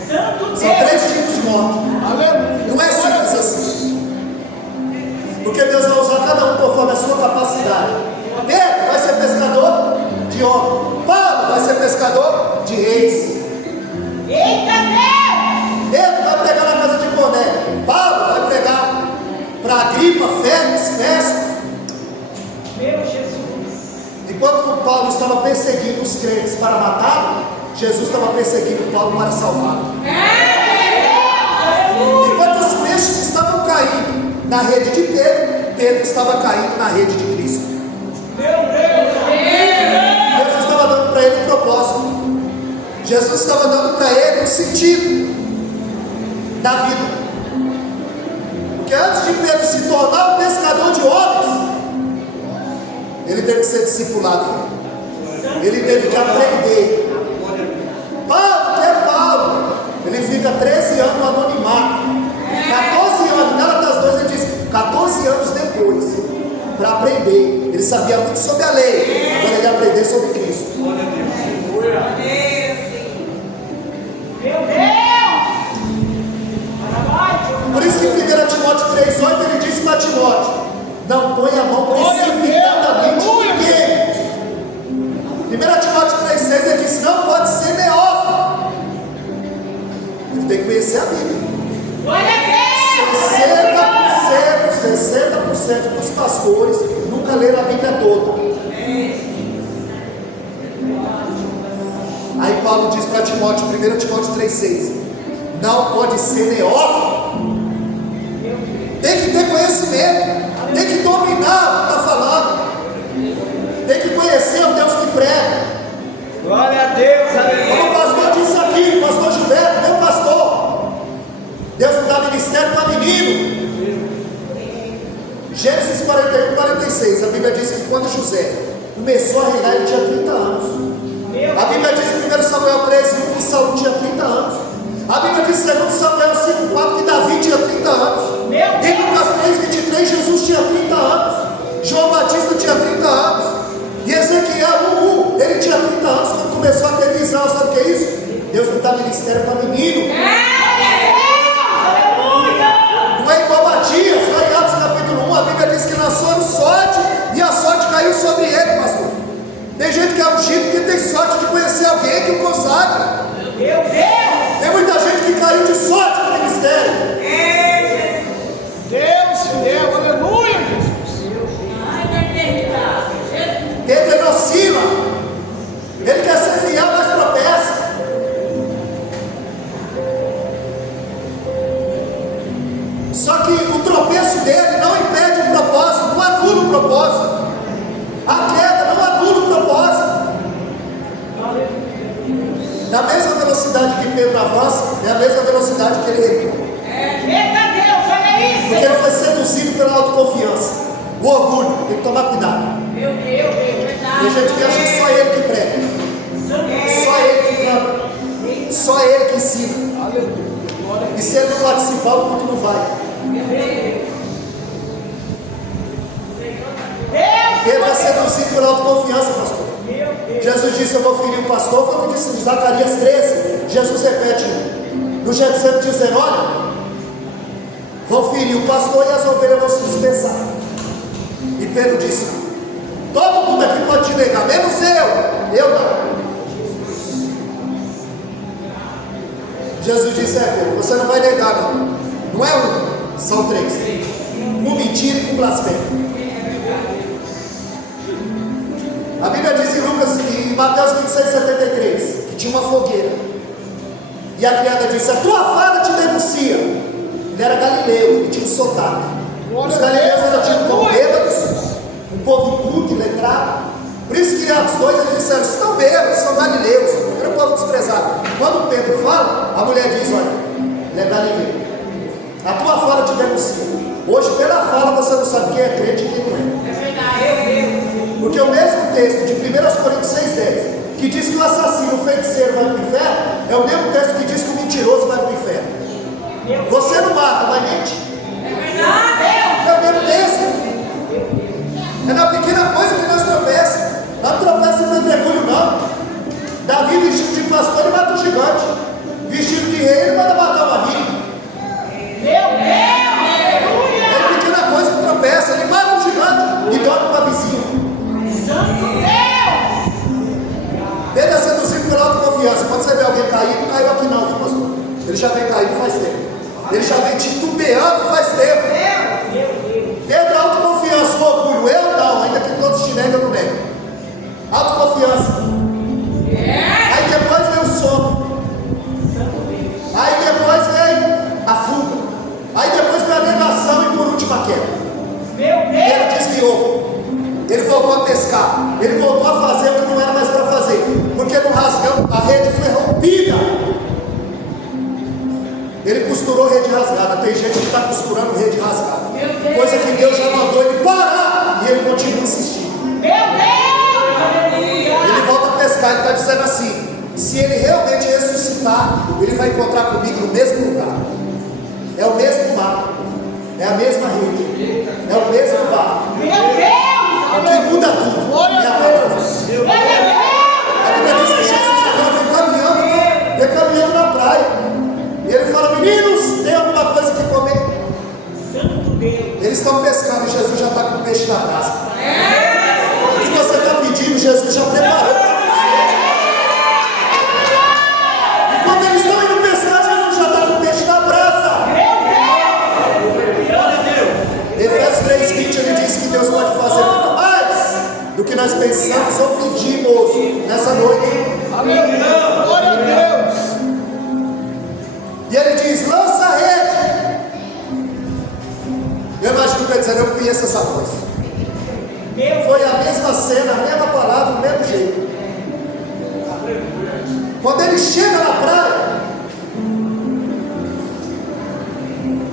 Santo São Deus. 3 tipos de morte. Não é simples assim. Porque Deus vai usar cada um conforme a sua capacidade. Pedro vai ser pescador de homem. Paulo vai ser pescador de reis. Eita Deus. Pedro vai pregar na casa de Cornélio. Paulo vai pregar para Agripa, Félix, Festo. Meu Jesus. Enquanto Paulo estava perseguindo os crentes para matá-lo, Jesus estava perseguindo Paulo para salvá-lo. Enquanto os peixes estavam caindo na rede de Pedro, Pedro estava caindo na rede de Cristo. Meu Deus. Jesus estava dando para ele um propósito. Jesus estava dando para ele um sentido da vida. Porque antes de Pedro se tornar um pescador de homens, ele teve que ser discipulado. Ele teve que aprender. Paulo, que é Paulo? Ele fica 13 anos no anonimato. 14 anos, nela das duas ele diz, 14 anos depois, para aprender. Ele sabia muito sobre a lei, agora ele ia aprender sobre Cristo. Meu Deus. Por isso que em 1 Timóteo 3,8 ele diz para Timóteo: não ponha a mão precipitadamente em ninguém. 1 Timóteo 3,6 ele diz: não pode ser neófito. Ele tem que conhecer a Bíblia. Glória a Deus. 60% dos pastores nunca leram a Bíblia toda. Aí Paulo diz para Timóteo, 1 Timóteo 3,6: não pode ser neófito. Tem que ter conhecimento, tem que dominar o que está falando, tem que conhecer o Deus que prega. Glória a Deus, aleluia. Como o pastor disse aqui, o pastor Gilberto, meu pastor, Deus não dá ministério para menino. Gênesis 41, 46, a Bíblia diz que quando José começou a reinar, ele tinha 30 anos. A Bíblia diz em 1 Samuel 13, que Saul tinha 30 anos. A Bíblia diz em 2 Samuel 5,4 que Davi tinha 30 anos. Em Lucas 3,23, Jesus tinha 30 anos. João Batista tinha 30 anos. E Ezequiel 1,1, ele tinha 30 anos quando começou a ter visão. Sabe o que é isso? Deus não dá ministério para menino. Não é igual Matias, lá em Atos capítulo 1, a Bíblia diz que nasceu sorte e a sorte caiu sobre ele, pastor. Tem gente que é ungido porque tem sorte de conhecer alguém que o consagra. Meu Deus. Tem muita gente que caiu de sorte no ministério. Deus, fiel, aleluia, Jesus. Ele oscila. Ele quer ser fiel, mas tropeça. Só que o tropeço dele não impede o propósito, não anula o propósito. A queda não anula o propósito. Na mesma velocidade que Pedro avança, é a mesma velocidade que ele recua. Eita Deus, olha isso. Porque ele foi seduzido pela autoconfiança. O orgulho, tem que tomar cuidado. Meu Deus, verdade. Tem gente que acha que só ele que prega, só ele que canta, só ele que ensina. E se ele não participar, o culto não vai. Pedro é seduzido pela autoconfiança, pastor. Jesus disse: eu vou ferir o pastor. Foi o que disse em Zacarias 13. Jesus repete no Getsemane, dizendo: olha, vou ferir o pastor e as ovelhas vão se dispersar. E Pedro disse: todo mundo aqui pode te negar, menos eu não. Jesus disse: Pedro, você não vai negar, não. Não é um, são 3. Um mentira e um blasfêmio. A Bíblia diz em Lucas, em Mateus 26:73, que tinha uma fogueira. E a criada disse: a tua fala te denuncia. Ele era galileu, ele tinha um sotaque. Os galileus ainda tinham como bêbados, um povo culto e letrado. Por isso que Atos 2 eles disseram: estão bêbados, são galileus, era um povo desprezado. Quando Pedro fala, a mulher diz: olha, ele é galileu. A tua fala te denuncia. Hoje, pela fala, você não sabe quem é crente e quem não é. É verdade, Porque o mesmo texto de 1 Coríntios 6,10, que diz que o assassino, o feiticeiro vai para o inferno, é o mesmo texto que diz que o mentiroso vai para o inferno. Você não mata, mas mente. É o mesmo texto. É na pequena coisa que nós tropeçamos. Davi, vestido de pastor, ele mata um gigante. Vestido de rei, ele manda matar um amigo. Meu Deus, aleluia. É pequena coisa que tropeça, ele mata um gigante e dorme para vizinho. Santo Deus. Ele é seduzido pela autoconfiança. Quando você vê alguém cair, não caiu aqui não, viu, pastor? Ele já vem caído faz tempo. Ele já vem titubeando faz tempo. Pedro, autoconfiança, orgulho. Eu não, ainda que todos te negam, eu não nego. Autoconfiança. Aí depois vem o sono. Aí depois vem a fuga. Aí depois vem a negação e por último a queda. Meu Deus. Ele desviou. Ele voltou a pescar. Ele voltou a fazer o que não era mais para fazer. Porque no rasgão a rede foi rompida. Ele costurou rede rasgada. Tem gente que está costurando rede rasgada. Coisa que Deus já mandou ele parar. E ele continua insistindo. Meu Deus, aleluia. Ele volta a pescar. Ele está dizendo assim: se ele realmente ressuscitar, ele vai encontrar comigo no mesmo lugar. É o mesmo mar. É a mesma rede. É o mesmo bar. Meu Deus, O que muda tudo. glória É a a Deus. palavra. Glória A Bíblia diz que Jesus agora vem caminhando na praia. E ele fala: meninos, tem alguma coisa que comer? Santo Deus. Eles estão pescando e Jesus já está com o peixe na brasa. O que você está pedindo, Jesus já preparou. E quando eles estão indo pescar, Jesus já está com o peixe na brasa. Glória a Deus. Efésios 3:20, ele diz que Deus pode fazer muito mais do que nós pensamos ou pedimos nessa noite. Aleluia. Glória a Deus. E ele diz: lança a rede. Eu imagino que ele dizendo: eu conheço essa voz. Foi a mesma cena, a mesma palavra, o mesmo jeito. Quando ele chega na praia,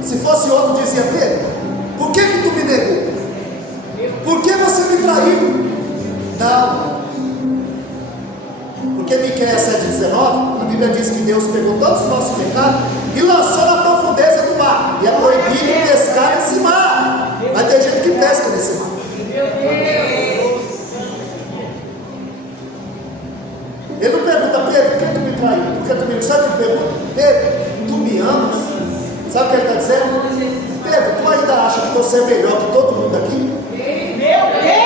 se fosse outro, dizia: Pedro, por que tu me negou? Por que você me traiu? Não. Porque Miqueias 7,19, a Bíblia diz que Deus pegou todos os nossos pecados e lançou na profundeza do mar. E é proibido pescar nesse mar. Mas tem gente que pesca nesse mar. Ele não pergunta: Pedro, por que tu me traiu? Por que tu me... Sabe o que ele pergunta? Pedro, tu me amas? Sabe o que ele está dizendo? Pedro, tu ainda acha que você é melhor que todo mundo aqui? Meu Deus.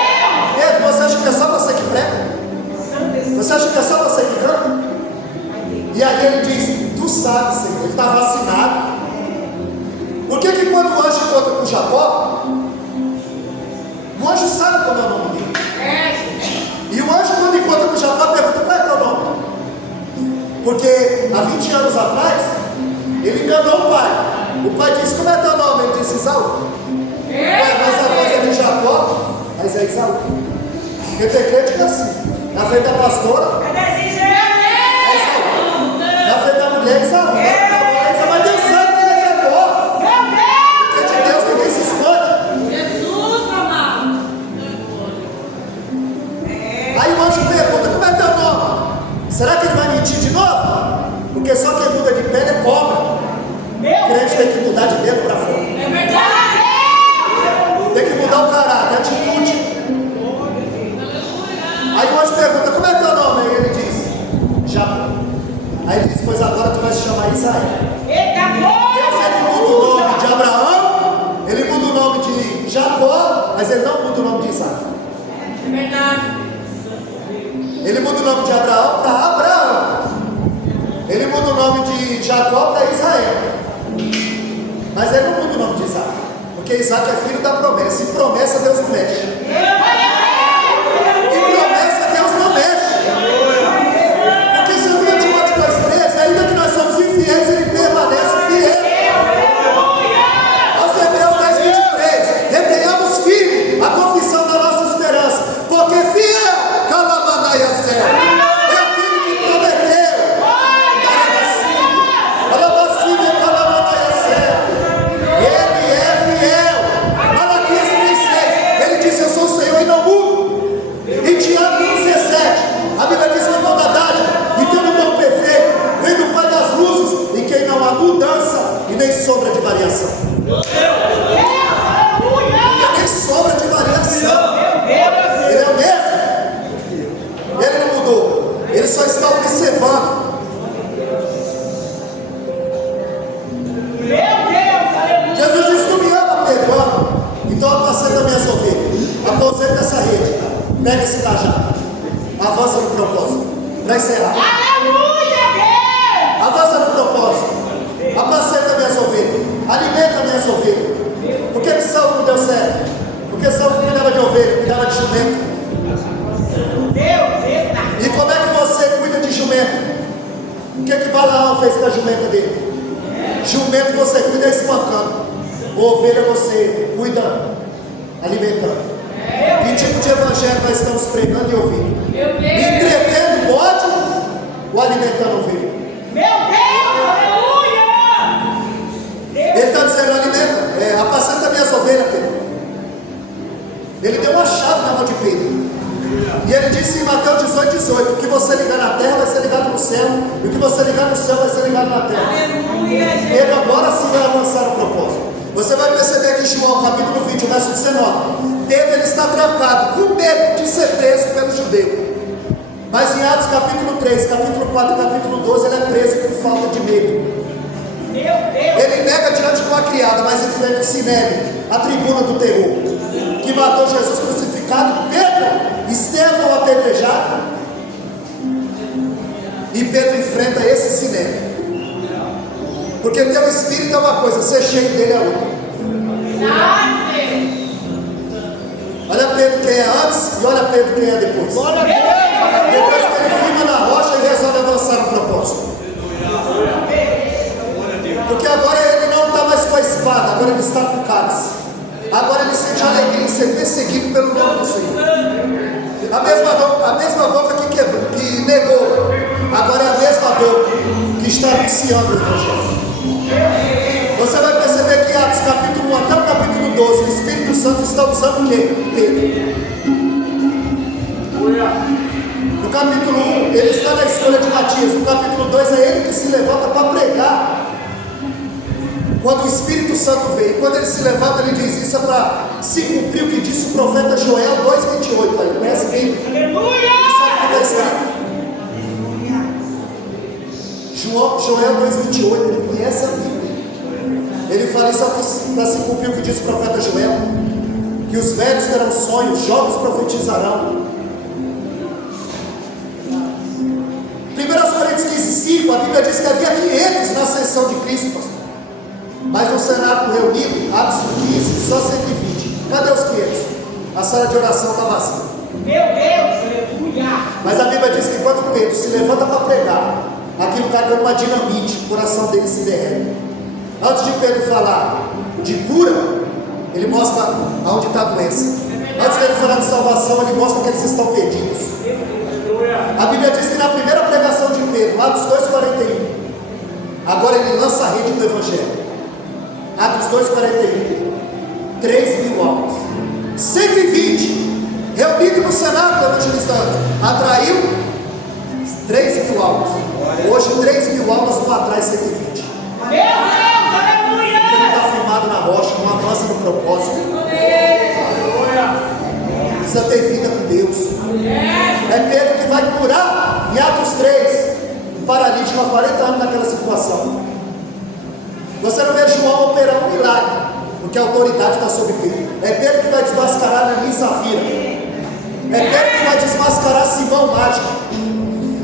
Pedro, você acha que é só você que prega? Você acha que é só você que canta? E aí ele diz: tu sabes, Senhor, ele está vacinado. Por que quando o anjo encontra com Jacó, o anjo sabe qual é o nome dele? E o anjo, quando encontra com Jacó, pergunta: qual é teu nome? Porque há 20 anos atrás, ele enganou o pai. O pai disse: como é teu nome? Ele disse: Isaú. Mas a voz é de Jacó, mas é Isaú. Porque tem crente que é assim. Na frente da pastora, é Isaú. Na frente da mulher, é Isaú. Mas Deus sabe que ele é Jacó. Porque de Deus ninguém se esconde. Jesus, amado. Aí o anjo pergunta: como é teu nome? Será que ele vai mentir de novo? Porque só quem muda de pele é cobra. O crente tem que mudar de dentro para fora. É verdade. Tem que mudar o caráter, a atitude. Aí o anjo pergunta: como é teu nome? Aí ele diz: Jacó. Aí ele diz: pois agora tu vai se chamar Israel. Deus, ele muda o nome de Abraão, ele muda o nome de Jacó, mas ele não muda o nome de Isaac. É verdade. Ele muda o nome de Abraão para Abraão. Ele muda o nome de Jacó para Israel. Mas ele não muda o nome de Isaac, porque Isaac é filho da promessa. E promessa Deus não mexe. E promessa Deus não mexe. Porque se o 2 Timóteo 2,13, ainda que nós somos infiéis, ele permanece fiel. Aos Hebreus 10,23, retenhamos firme a confissão da nossa esperança, porque fiel, Calamandaia céu, é aquele que prometeu. Alabacília, Calamandaia céu, ele é fiel. Malaquias 3,6, ele disse: eu sou o Senhor Pega esse cajado. Avança no propósito. Para encerrar. Aleluia, Deus. Avança no propósito. Apacenta minhas ovelhas. Alimenta minhas ovelhas. Por que Saul não deu certo? Porque Saul não cuidava de ovelha, cuidava de jumento. E como é que você cuida de jumento? O que Balaão fez com a jumenta dele? Jumento você cuida espancando. Ovelha você cuida alimentando. Que tipo de evangelho nós estamos pregando e ouvindo? Entretendo o bode ou alimentando ovelha? Meu Deus, aleluia. Ele está dizendo, alimenta, apacenta minhas ovelhas, Pedro. Ele deu uma chave na mão de Pedro. E ele disse em Mateus 18:18: o que você ligar na terra vai ser ligado no céu, e o que você ligar no céu vai ser ligado na terra. Ele agora sim vai avançar no propósito. Você vai perceber que João, capítulo 20, verso 19, Pedro ele está trancado, com medo de ser preso pelo judeu. Mas em Atos capítulo 3, capítulo 4 e capítulo 12, ele é preso por falta de medo. Ele nega diante de uma criada, mas enfrenta o Sinédrio, a tribuna do terror, que matou Jesus crucificado. Pedro, Estevão apedrejado. E Pedro enfrenta esse Sinédrio. Porque teu espírito é uma coisa, ser cheio dele é outra. Olha Pedro quem é antes e olha Pedro quem é depois. Depois que ele firma na rocha, ele resolve avançar no propósito. Porque agora ele não está mais com a espada, agora ele está com o cálice. Agora ele sente alegria em ser perseguido pelo nome do Senhor. A mesma boca que negou, agora é a mesma boca que está anunciando o Evangelho. Você vai perceber que Atos capítulo 1 até o capítulo 12, o Espírito Santo está usando o quê? Pedro. No capítulo 1, ele está na escolha de Matias. No capítulo 2, é ele que se levanta para pregar. Quando o Espírito Santo veio, quando ele se levanta, ele diz: isso é para se cumprir o que disse o profeta Joel 2:28. Aí, conhece quem? Aleluia! Sabe o que está escrito? Joel 2:28, ele conhece a Bíblia. Ele fala isso para se cumprir o que disse o profeta Joel: que os velhos terão sonhos, jovens profetizarão. 1 Coríntios 15:5, a Bíblia diz que havia 500 na ascensão de Cristo, pastor. Mas no cenário reunido, Atos 15, só 120. Cadê os 500? A sala de oração está vazia. Meu Deus, aleluia! Mas a Bíblia diz que quando Pedro se levanta para pregar, aquilo cai como uma dinamite, o coração dele se derrete. Antes de Pedro falar de cura, ele mostra onde está a doença. Antes dele falar de salvação, ele mostra que eles estão perdidos. A Bíblia diz que na primeira pregação de Pedro, Atos 2:41, agora ele lança a rede do Evangelho. Atos 2:41, 3.000 almas, 120 reunidos no cenáculo do evangelista, atraiu 3.000 almas. Hoje 3.000 almas vão atrás 120. Meu Deus, aleluia! Porque ele está firmado na rocha, não avança no propósito. Precisa ter vida com Deus. É Pedro que vai curar em Atos 3 um paralítico há 40 anos naquela situação. Você não vê João operar um milagre, porque a autoridade está sobre Pedro. É Pedro que vai desmascarar Ananias e Safira. É Pedro que vai desmascarar Simão Mágico.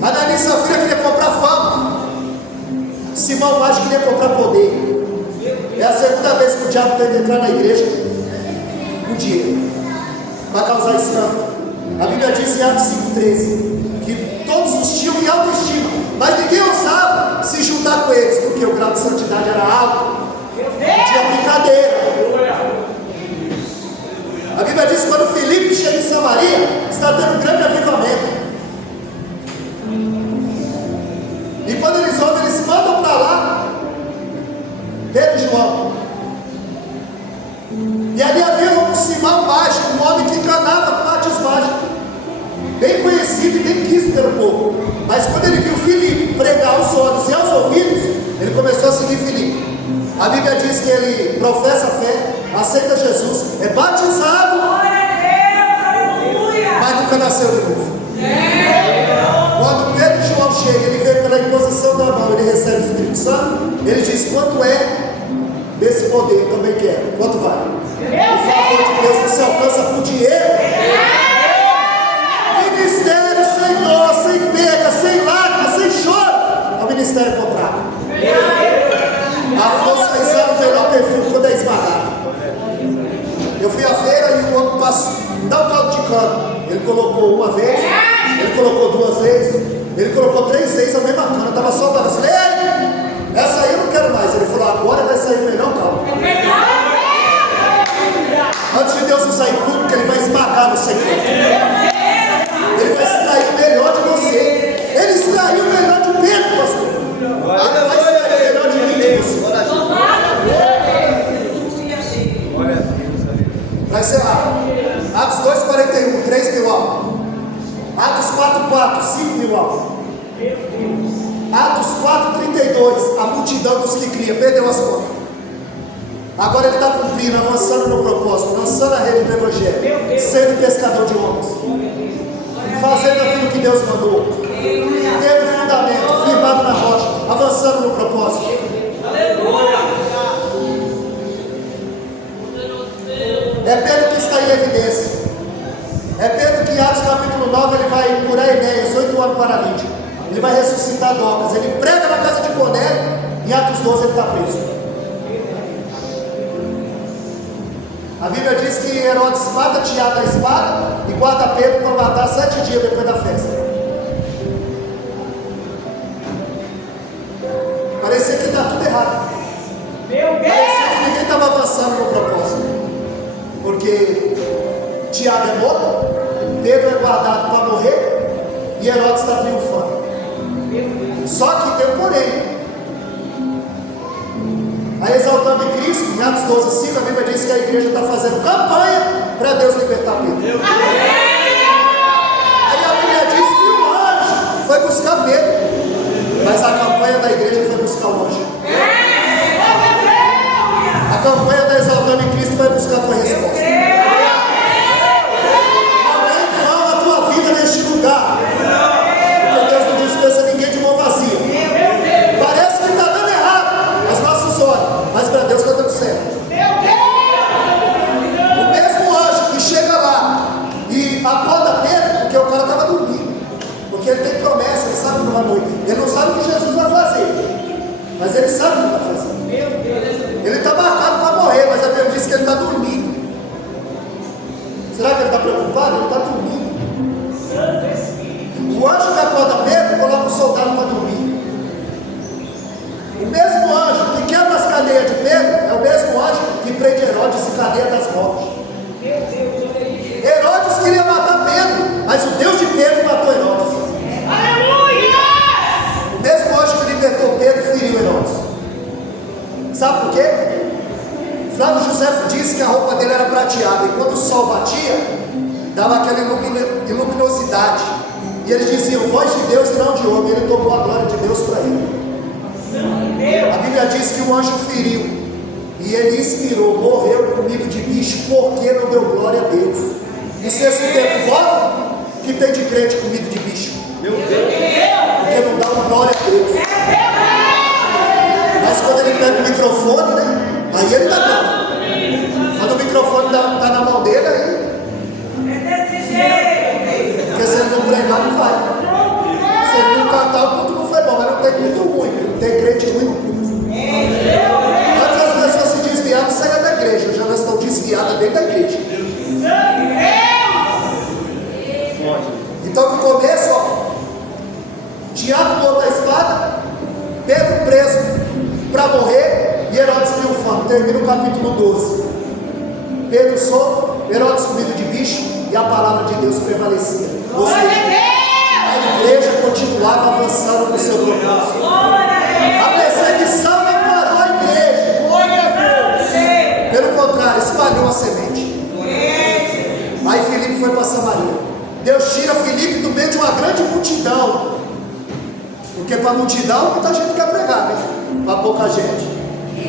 Ananias e Safira queria comprar fama, Simão Mágico queria comprar poder. É a segunda vez que o diabo tenta entrar na igreja com dinheiro, vai causar escândalo. A Bíblia diz em Atos 5:13 que todos os tinham em autoestima, mas ninguém ousava se juntar com eles, porque o grau de santidade era alto, não tinha brincadeira. A Bíblia diz que quando Filipe chega em Samaria, está tendo um grande avivamento. E quando eles ouvem, eles mandam para lá Pedro e João. E ali havia um Simão Mágico, um homem que enganava com artes mágicas, bem conhecido e bem quisto pelo povo. Mas quando ele viu Filipe pregar aos olhos e aos ouvidos, ele começou a seguir Filipe. A Bíblia diz que ele professa a fé, aceita Jesus, é batizado, mas nunca nasceu de novo. Quando Pedro e João chegam, ele vê pela imposição da mão, ele recebe o Espírito Santo, ele diz: quanto é desse poder? Eu também quero. Quanto vale? O favor de Deus não se alcança por dinheiro. Ele colocou uma vez, ele colocou duas vezes, ele colocou 3 vezes a mesma cana, estava só para assim, essa aí eu não quero mais. Ele falou, agora vai sair melhor, calma. Antes de Deus usar em tudo, que Ele vai esmagar no secreto. Ele vai extrair o melhor de você. Ele extraiu o melhor de Pedro, pastor. Ele vai extrair o melhor de mim, de você. Vai encerrar. Atos 2,41, 3 mil almas. Atos 4,4, 5 mil almas. Atos 4,32, a multidão dos que cria, perdeu as contas. Agora ele está cumprindo, avançando no propósito, lançando a rede do Evangelho, sendo pescador de homens, fazendo aquilo que Deus mandou, tendo fundamento, firmado na rocha, avançando no propósito. É Pedro que está em evidência. É Pedro que em Atos capítulo 9 ele vai curar Enéas, 8 anos paralítico. Ele vai ressuscitar Dorcas. Ele prega na casa de Cornélio. Em Atos 12 ele está preso. A Bíblia diz que Herodes mata Tiago a espada e guarda Pedro para matar 7 dias depois da festa. Parecia que está tudo errado. Parecia que ninguém estava avançando no propósito. Porque Tiago é morto, Pedro é guardado para morrer e Herodes está triunfando. Só que tem um porém. Aí exaltando em Cristo, em Atos 12,5, a Bíblia diz que a igreja está fazendo campanha para Deus libertar Pedro. Aí a Bíblia diz que o anjo foi buscar Pedro, mas a campanha da igreja foi buscar o anjo. A campanha da exaltando em Cristo vai buscar a tua resposta. Alguém fala a tua vida neste lugar, porque Deus não dispensa ninguém de mão vazia. Parece que está dando errado aos nossos olhos, mas para Deus está dando certo. O mesmo anjo que chega lá e acorda Pedro, porque o cara estava dormindo, porque ele tem promessa, ele sabe que não vai morrer. Ele não sabe o que Jesus vai fazer, mas ele sabe o que vai fazer. Ele está marcado para morrer, mas a Bíblia diz que ele está dormindo. Será que ele está preocupado? Ele está dormindo. O anjo que acorda Pedro coloca o soldado para dormir. O mesmo anjo que quebra as cadeias de Pedro é o mesmo anjo que prende Herodes e cadeia das mortes. Herodes queria matar Pedro, mas o Deus de Pedro matou Herodes. O mesmo anjo que libertou Pedro feriu Herodes. Sabe por quê? Flávio José disse que a roupa dele era prateada e quando o sol batia, dava aquela luminosidade. E eles diziam, voz de Deus e não de homem. Ele tomou a glória de Deus para ele. A Bíblia diz que o anjo feriu e ele inspirou, morreu comigo de bicho, porque não deu glória a Deus. E se esse tempo volta, que tem de crente comigo de bicho? Meu Deus! Porque não dá uma glória a Deus. Mas quando ele pega o microfone, né? Aí ele dá glória. Quando o microfone está na mão dele, aí. Porque se ele não pregar, não vai. Se ele não cantar, o culto não foi bom, mas não tem culto ruim. Tem crente ruim no culto. Antes as pessoas se desviavam e saíam da igreja. Hoje elas estão desviadas dentro da igreja. Então, no começo, ó, Tiago morto a espada, Pedro preso para morrer e Herodes triunfando. Termina o capítulo 12. Pedro solto, Herodes comido de bicho e a palavra de Deus prevalecia. Ou seja, a igreja continuava avançando no seu propósito. A perseguição não parou a igreja. Pelo contrário, espalhou a semente. Aí Filipe foi para Samaria. Deus tira Filipe do meio de uma grande multidão. Porque para a multidão muita gente quer pregar, né? Para pouca gente.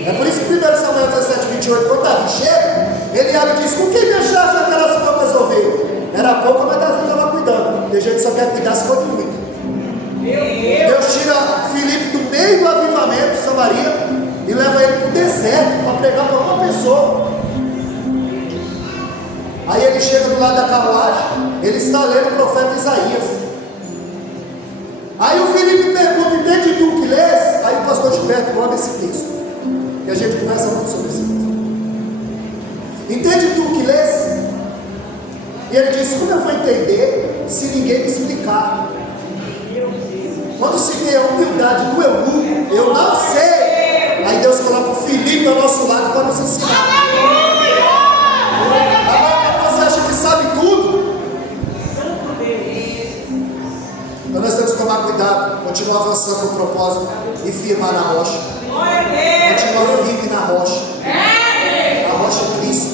É por isso que 1 Samuel 17:28, quando Davi chega, ele abre e diz: com quem deixaste aquelas poucas ovelhas? Era pouca, mas Davi estava cuidando. Tem gente que só quer cuidar se for de muita. Deus tira Filipe do meio do avivamento de Samaria e leva ele para o deserto para pregar para uma pessoa. Aí ele chega do lado da carruagem, ele está lendo o profeta Isaías. Aí o Filipe pergunta: entende tu que lês? Aí o pastor Gilberto manda esse texto, e a gente conversa muito sobre esse texto. Entende tu que lês? E ele disse, como eu vou entender se ninguém me explicar? Quando se vê a humildade do eunuco, eu não sei. Aí Deus coloca o Filipe ao nosso lado para nos ensinar. Agora você acha que sabe tudo? Então nós temos que tomar cuidado, continuar avançando no propósito e firmar na rocha. Continuar firme na rocha. A rocha é Cristo.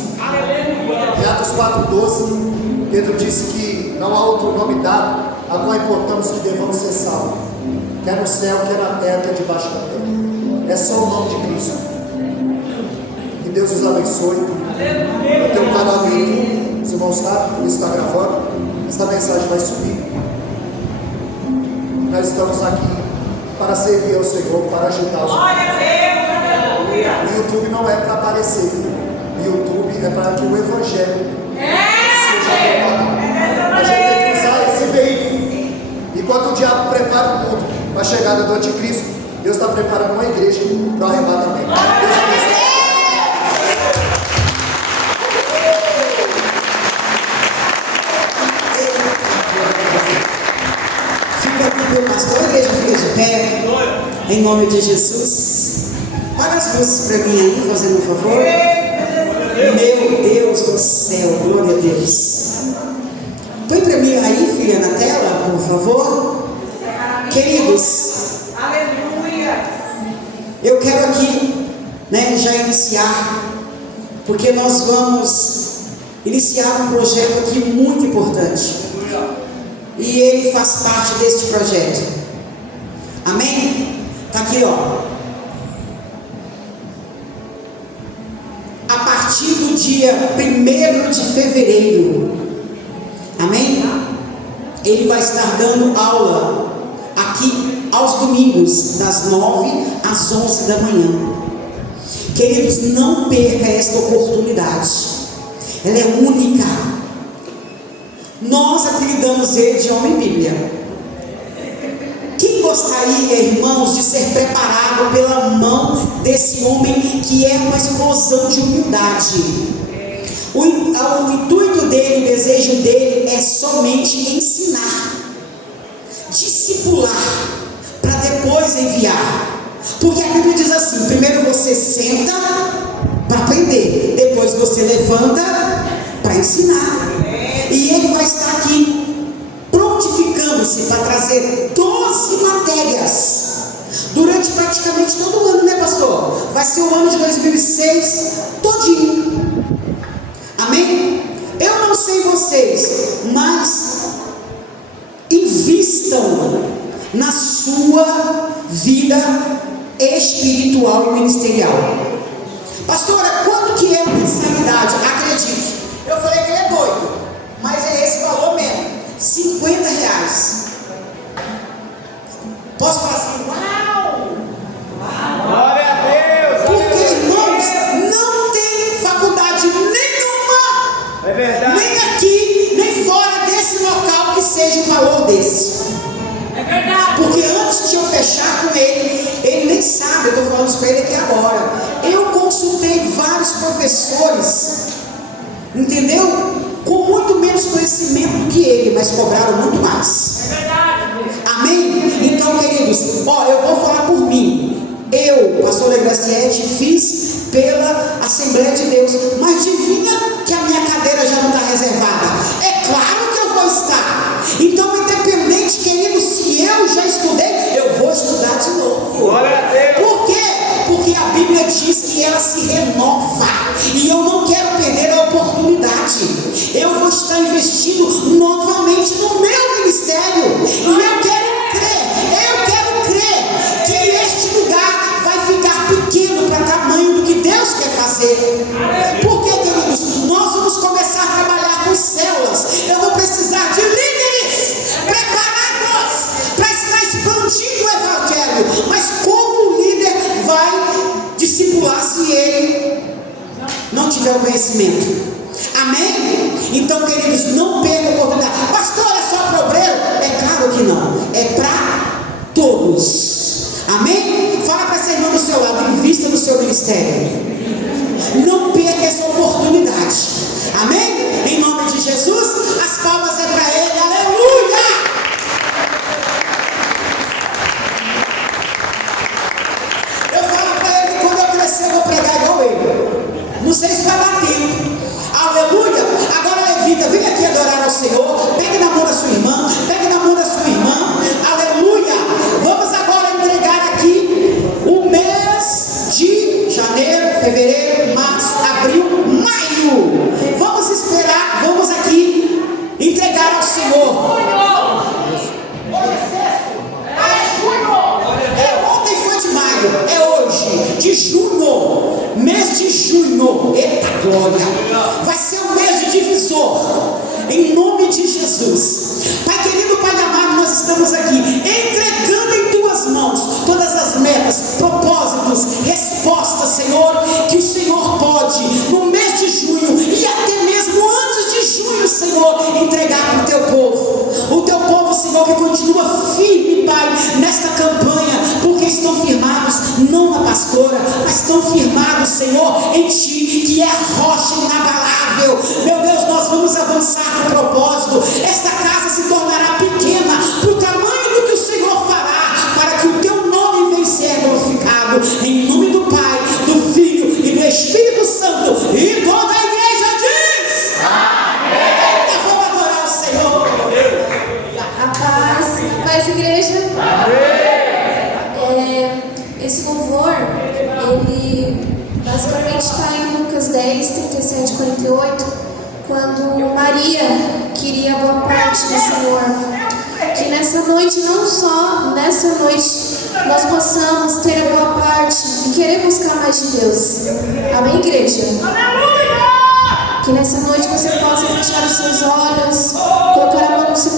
Em Atos 4,12, Pedro disse que não há outro nome dado a qual importamos que devamos ser salvos, quer no céu, quer na terra, quer debaixo da terra. É só o nome de Cristo. Que Deus os abençoe. Eu tenho um canal no YouTube, os irmãos sabem, isso está gravando. Essa mensagem vai subir. Nós estamos aqui para servir ao Senhor, para ajudar os irmãos. O YouTube não é para aparecer. O YouTube é para que o Evangelho seja propagado. A gente tem que usar esse veículo. Enquanto o diabo prepara o mundo para a chegada do anticristo, Deus está preparando uma igreja para o arrebatamento. Deus abençoe. Fica aqui, meu pastor, a igreja fica de pé, em nome de Jesus. Paga as luzes para mim aí, fazendo um favor. Meu Deus do céu, glória a Deus. Põe para mim aí, filha, na tela, por favor. Queridos, Aleluia. eu quero aqui, já iniciar, porque nós vamos iniciar um projeto aqui muito importante. E ele faz parte deste projeto. Amém? Está aqui, ó. A partir do dia 1º de fevereiro, amém? Ele vai estar dando aula aqui aos domingos, das 9 às 11 da manhã. Queridos, não perca esta oportunidade. Ela é única. Nós apelidamos ele de homem Bíblia. Quem gostaria, irmãos, de ser preparado pela mão desse homem que é uma explosão de humildade? O intuito dele, o desejo dele é somente ensinar, discipular, para depois enviar. Porque a Bíblia diz assim: primeiro você senta para aprender, depois você levanta para ensinar. E ele vai estar aqui prontificando-se para trazer 12 matérias durante praticamente todo o ano, né, pastor? Vai ser o ano de 2006 todinho. Amém? Eu não sei vocês, mas invistam na sua vida espiritual e ministerial. Pastora, quanto que é a mensalidade? Acredite, eu falei que ele é doido, mas é esse valor mesmo, R$50. Posso falar assim, uau! Glória a Deus. Porque, irmãos, não tem faculdade nenhuma, É verdade. nem aqui, nem fora desse local, que seja um valor desse. É verdade. Porque antes de eu fechar com ele, ele nem sabe, eu estou falando isso para ele aqui agora. Eu consultei vários professores, entendeu? Com muito menos conhecimento do que ele, mas cobraram muito mais. É verdade. Amém? Então, queridos, eu vou falar por mim. Eu, pastor Legraciete, fiz pela Assembleia de Deus, mas adivinha que a minha cadeira já não está reservada? É claro que eu vou estar. Então, independente, queridos, se eu já estudei, eu vou estudar de novo. Glória a Deus. Por quê? Porque a Bíblia diz que ela se renova, e eu não quero perder a oportunidade. Eu vou estar investindo novamente no meu ministério, e eu quero crer que este lugar vai ficar pequeno para tamanho do que Deus quer fazer. Porque, queridos, nós vamos começar a trabalhar com células. Eu vou precisar de líderes preparados para estar expandindo o Evangelho. Mas como o líder vai discipular se ele não tiver o conhecimento? Amém? Então, queridos, não perca a oportunidade. Pastor, é só para obreiro? É claro que não. É para todos. Amém? Fala para essa irmã do seu lado, invista no seu ministério. Não perca essa oportunidade. Amém? Em nome de Jesus, as ao Senhor. Ontem foi de maio, é hoje, de junho, mês de junho, eita glória, vai ser um mês de divisor, em nome de Jesus. Pai querido, Pai amado, nós estamos aqui, entregando em Tuas mãos todas as metas, propósitos, respostas, Senhor, que o Senhor pode, no mês de junho, e até mesmo antes de junho, Senhor, entregar para o Teu povo. O Teu povo, Senhor, que continua firme, Pai, nesta campanha, porque estão firmados, não na pastora, mas estão firmados, Senhor, em Ti, que é a rocha inabalável. Meu Deus, nós vamos avançar no propósito. Esta casa se tornará pequena, para o tamanho do que o Senhor fará, para que o Teu nome venha ser glorificado. Em nome do Pai, do Filho e do Espírito Santo, e toda a igreja diz: amém. Vamos adorar o Senhor. A paz, igreja. Esse louvor, ele basicamente está em Lucas 10, 37, 48, quando Maria queria a boa parte do Senhor. Que nessa noite, não só nessa noite, nós possamos ter a boa parte e querer buscar mais de Deus. Amém, igreja? Que nessa noite você possa fechar os seus olhos, colocar a mão no seu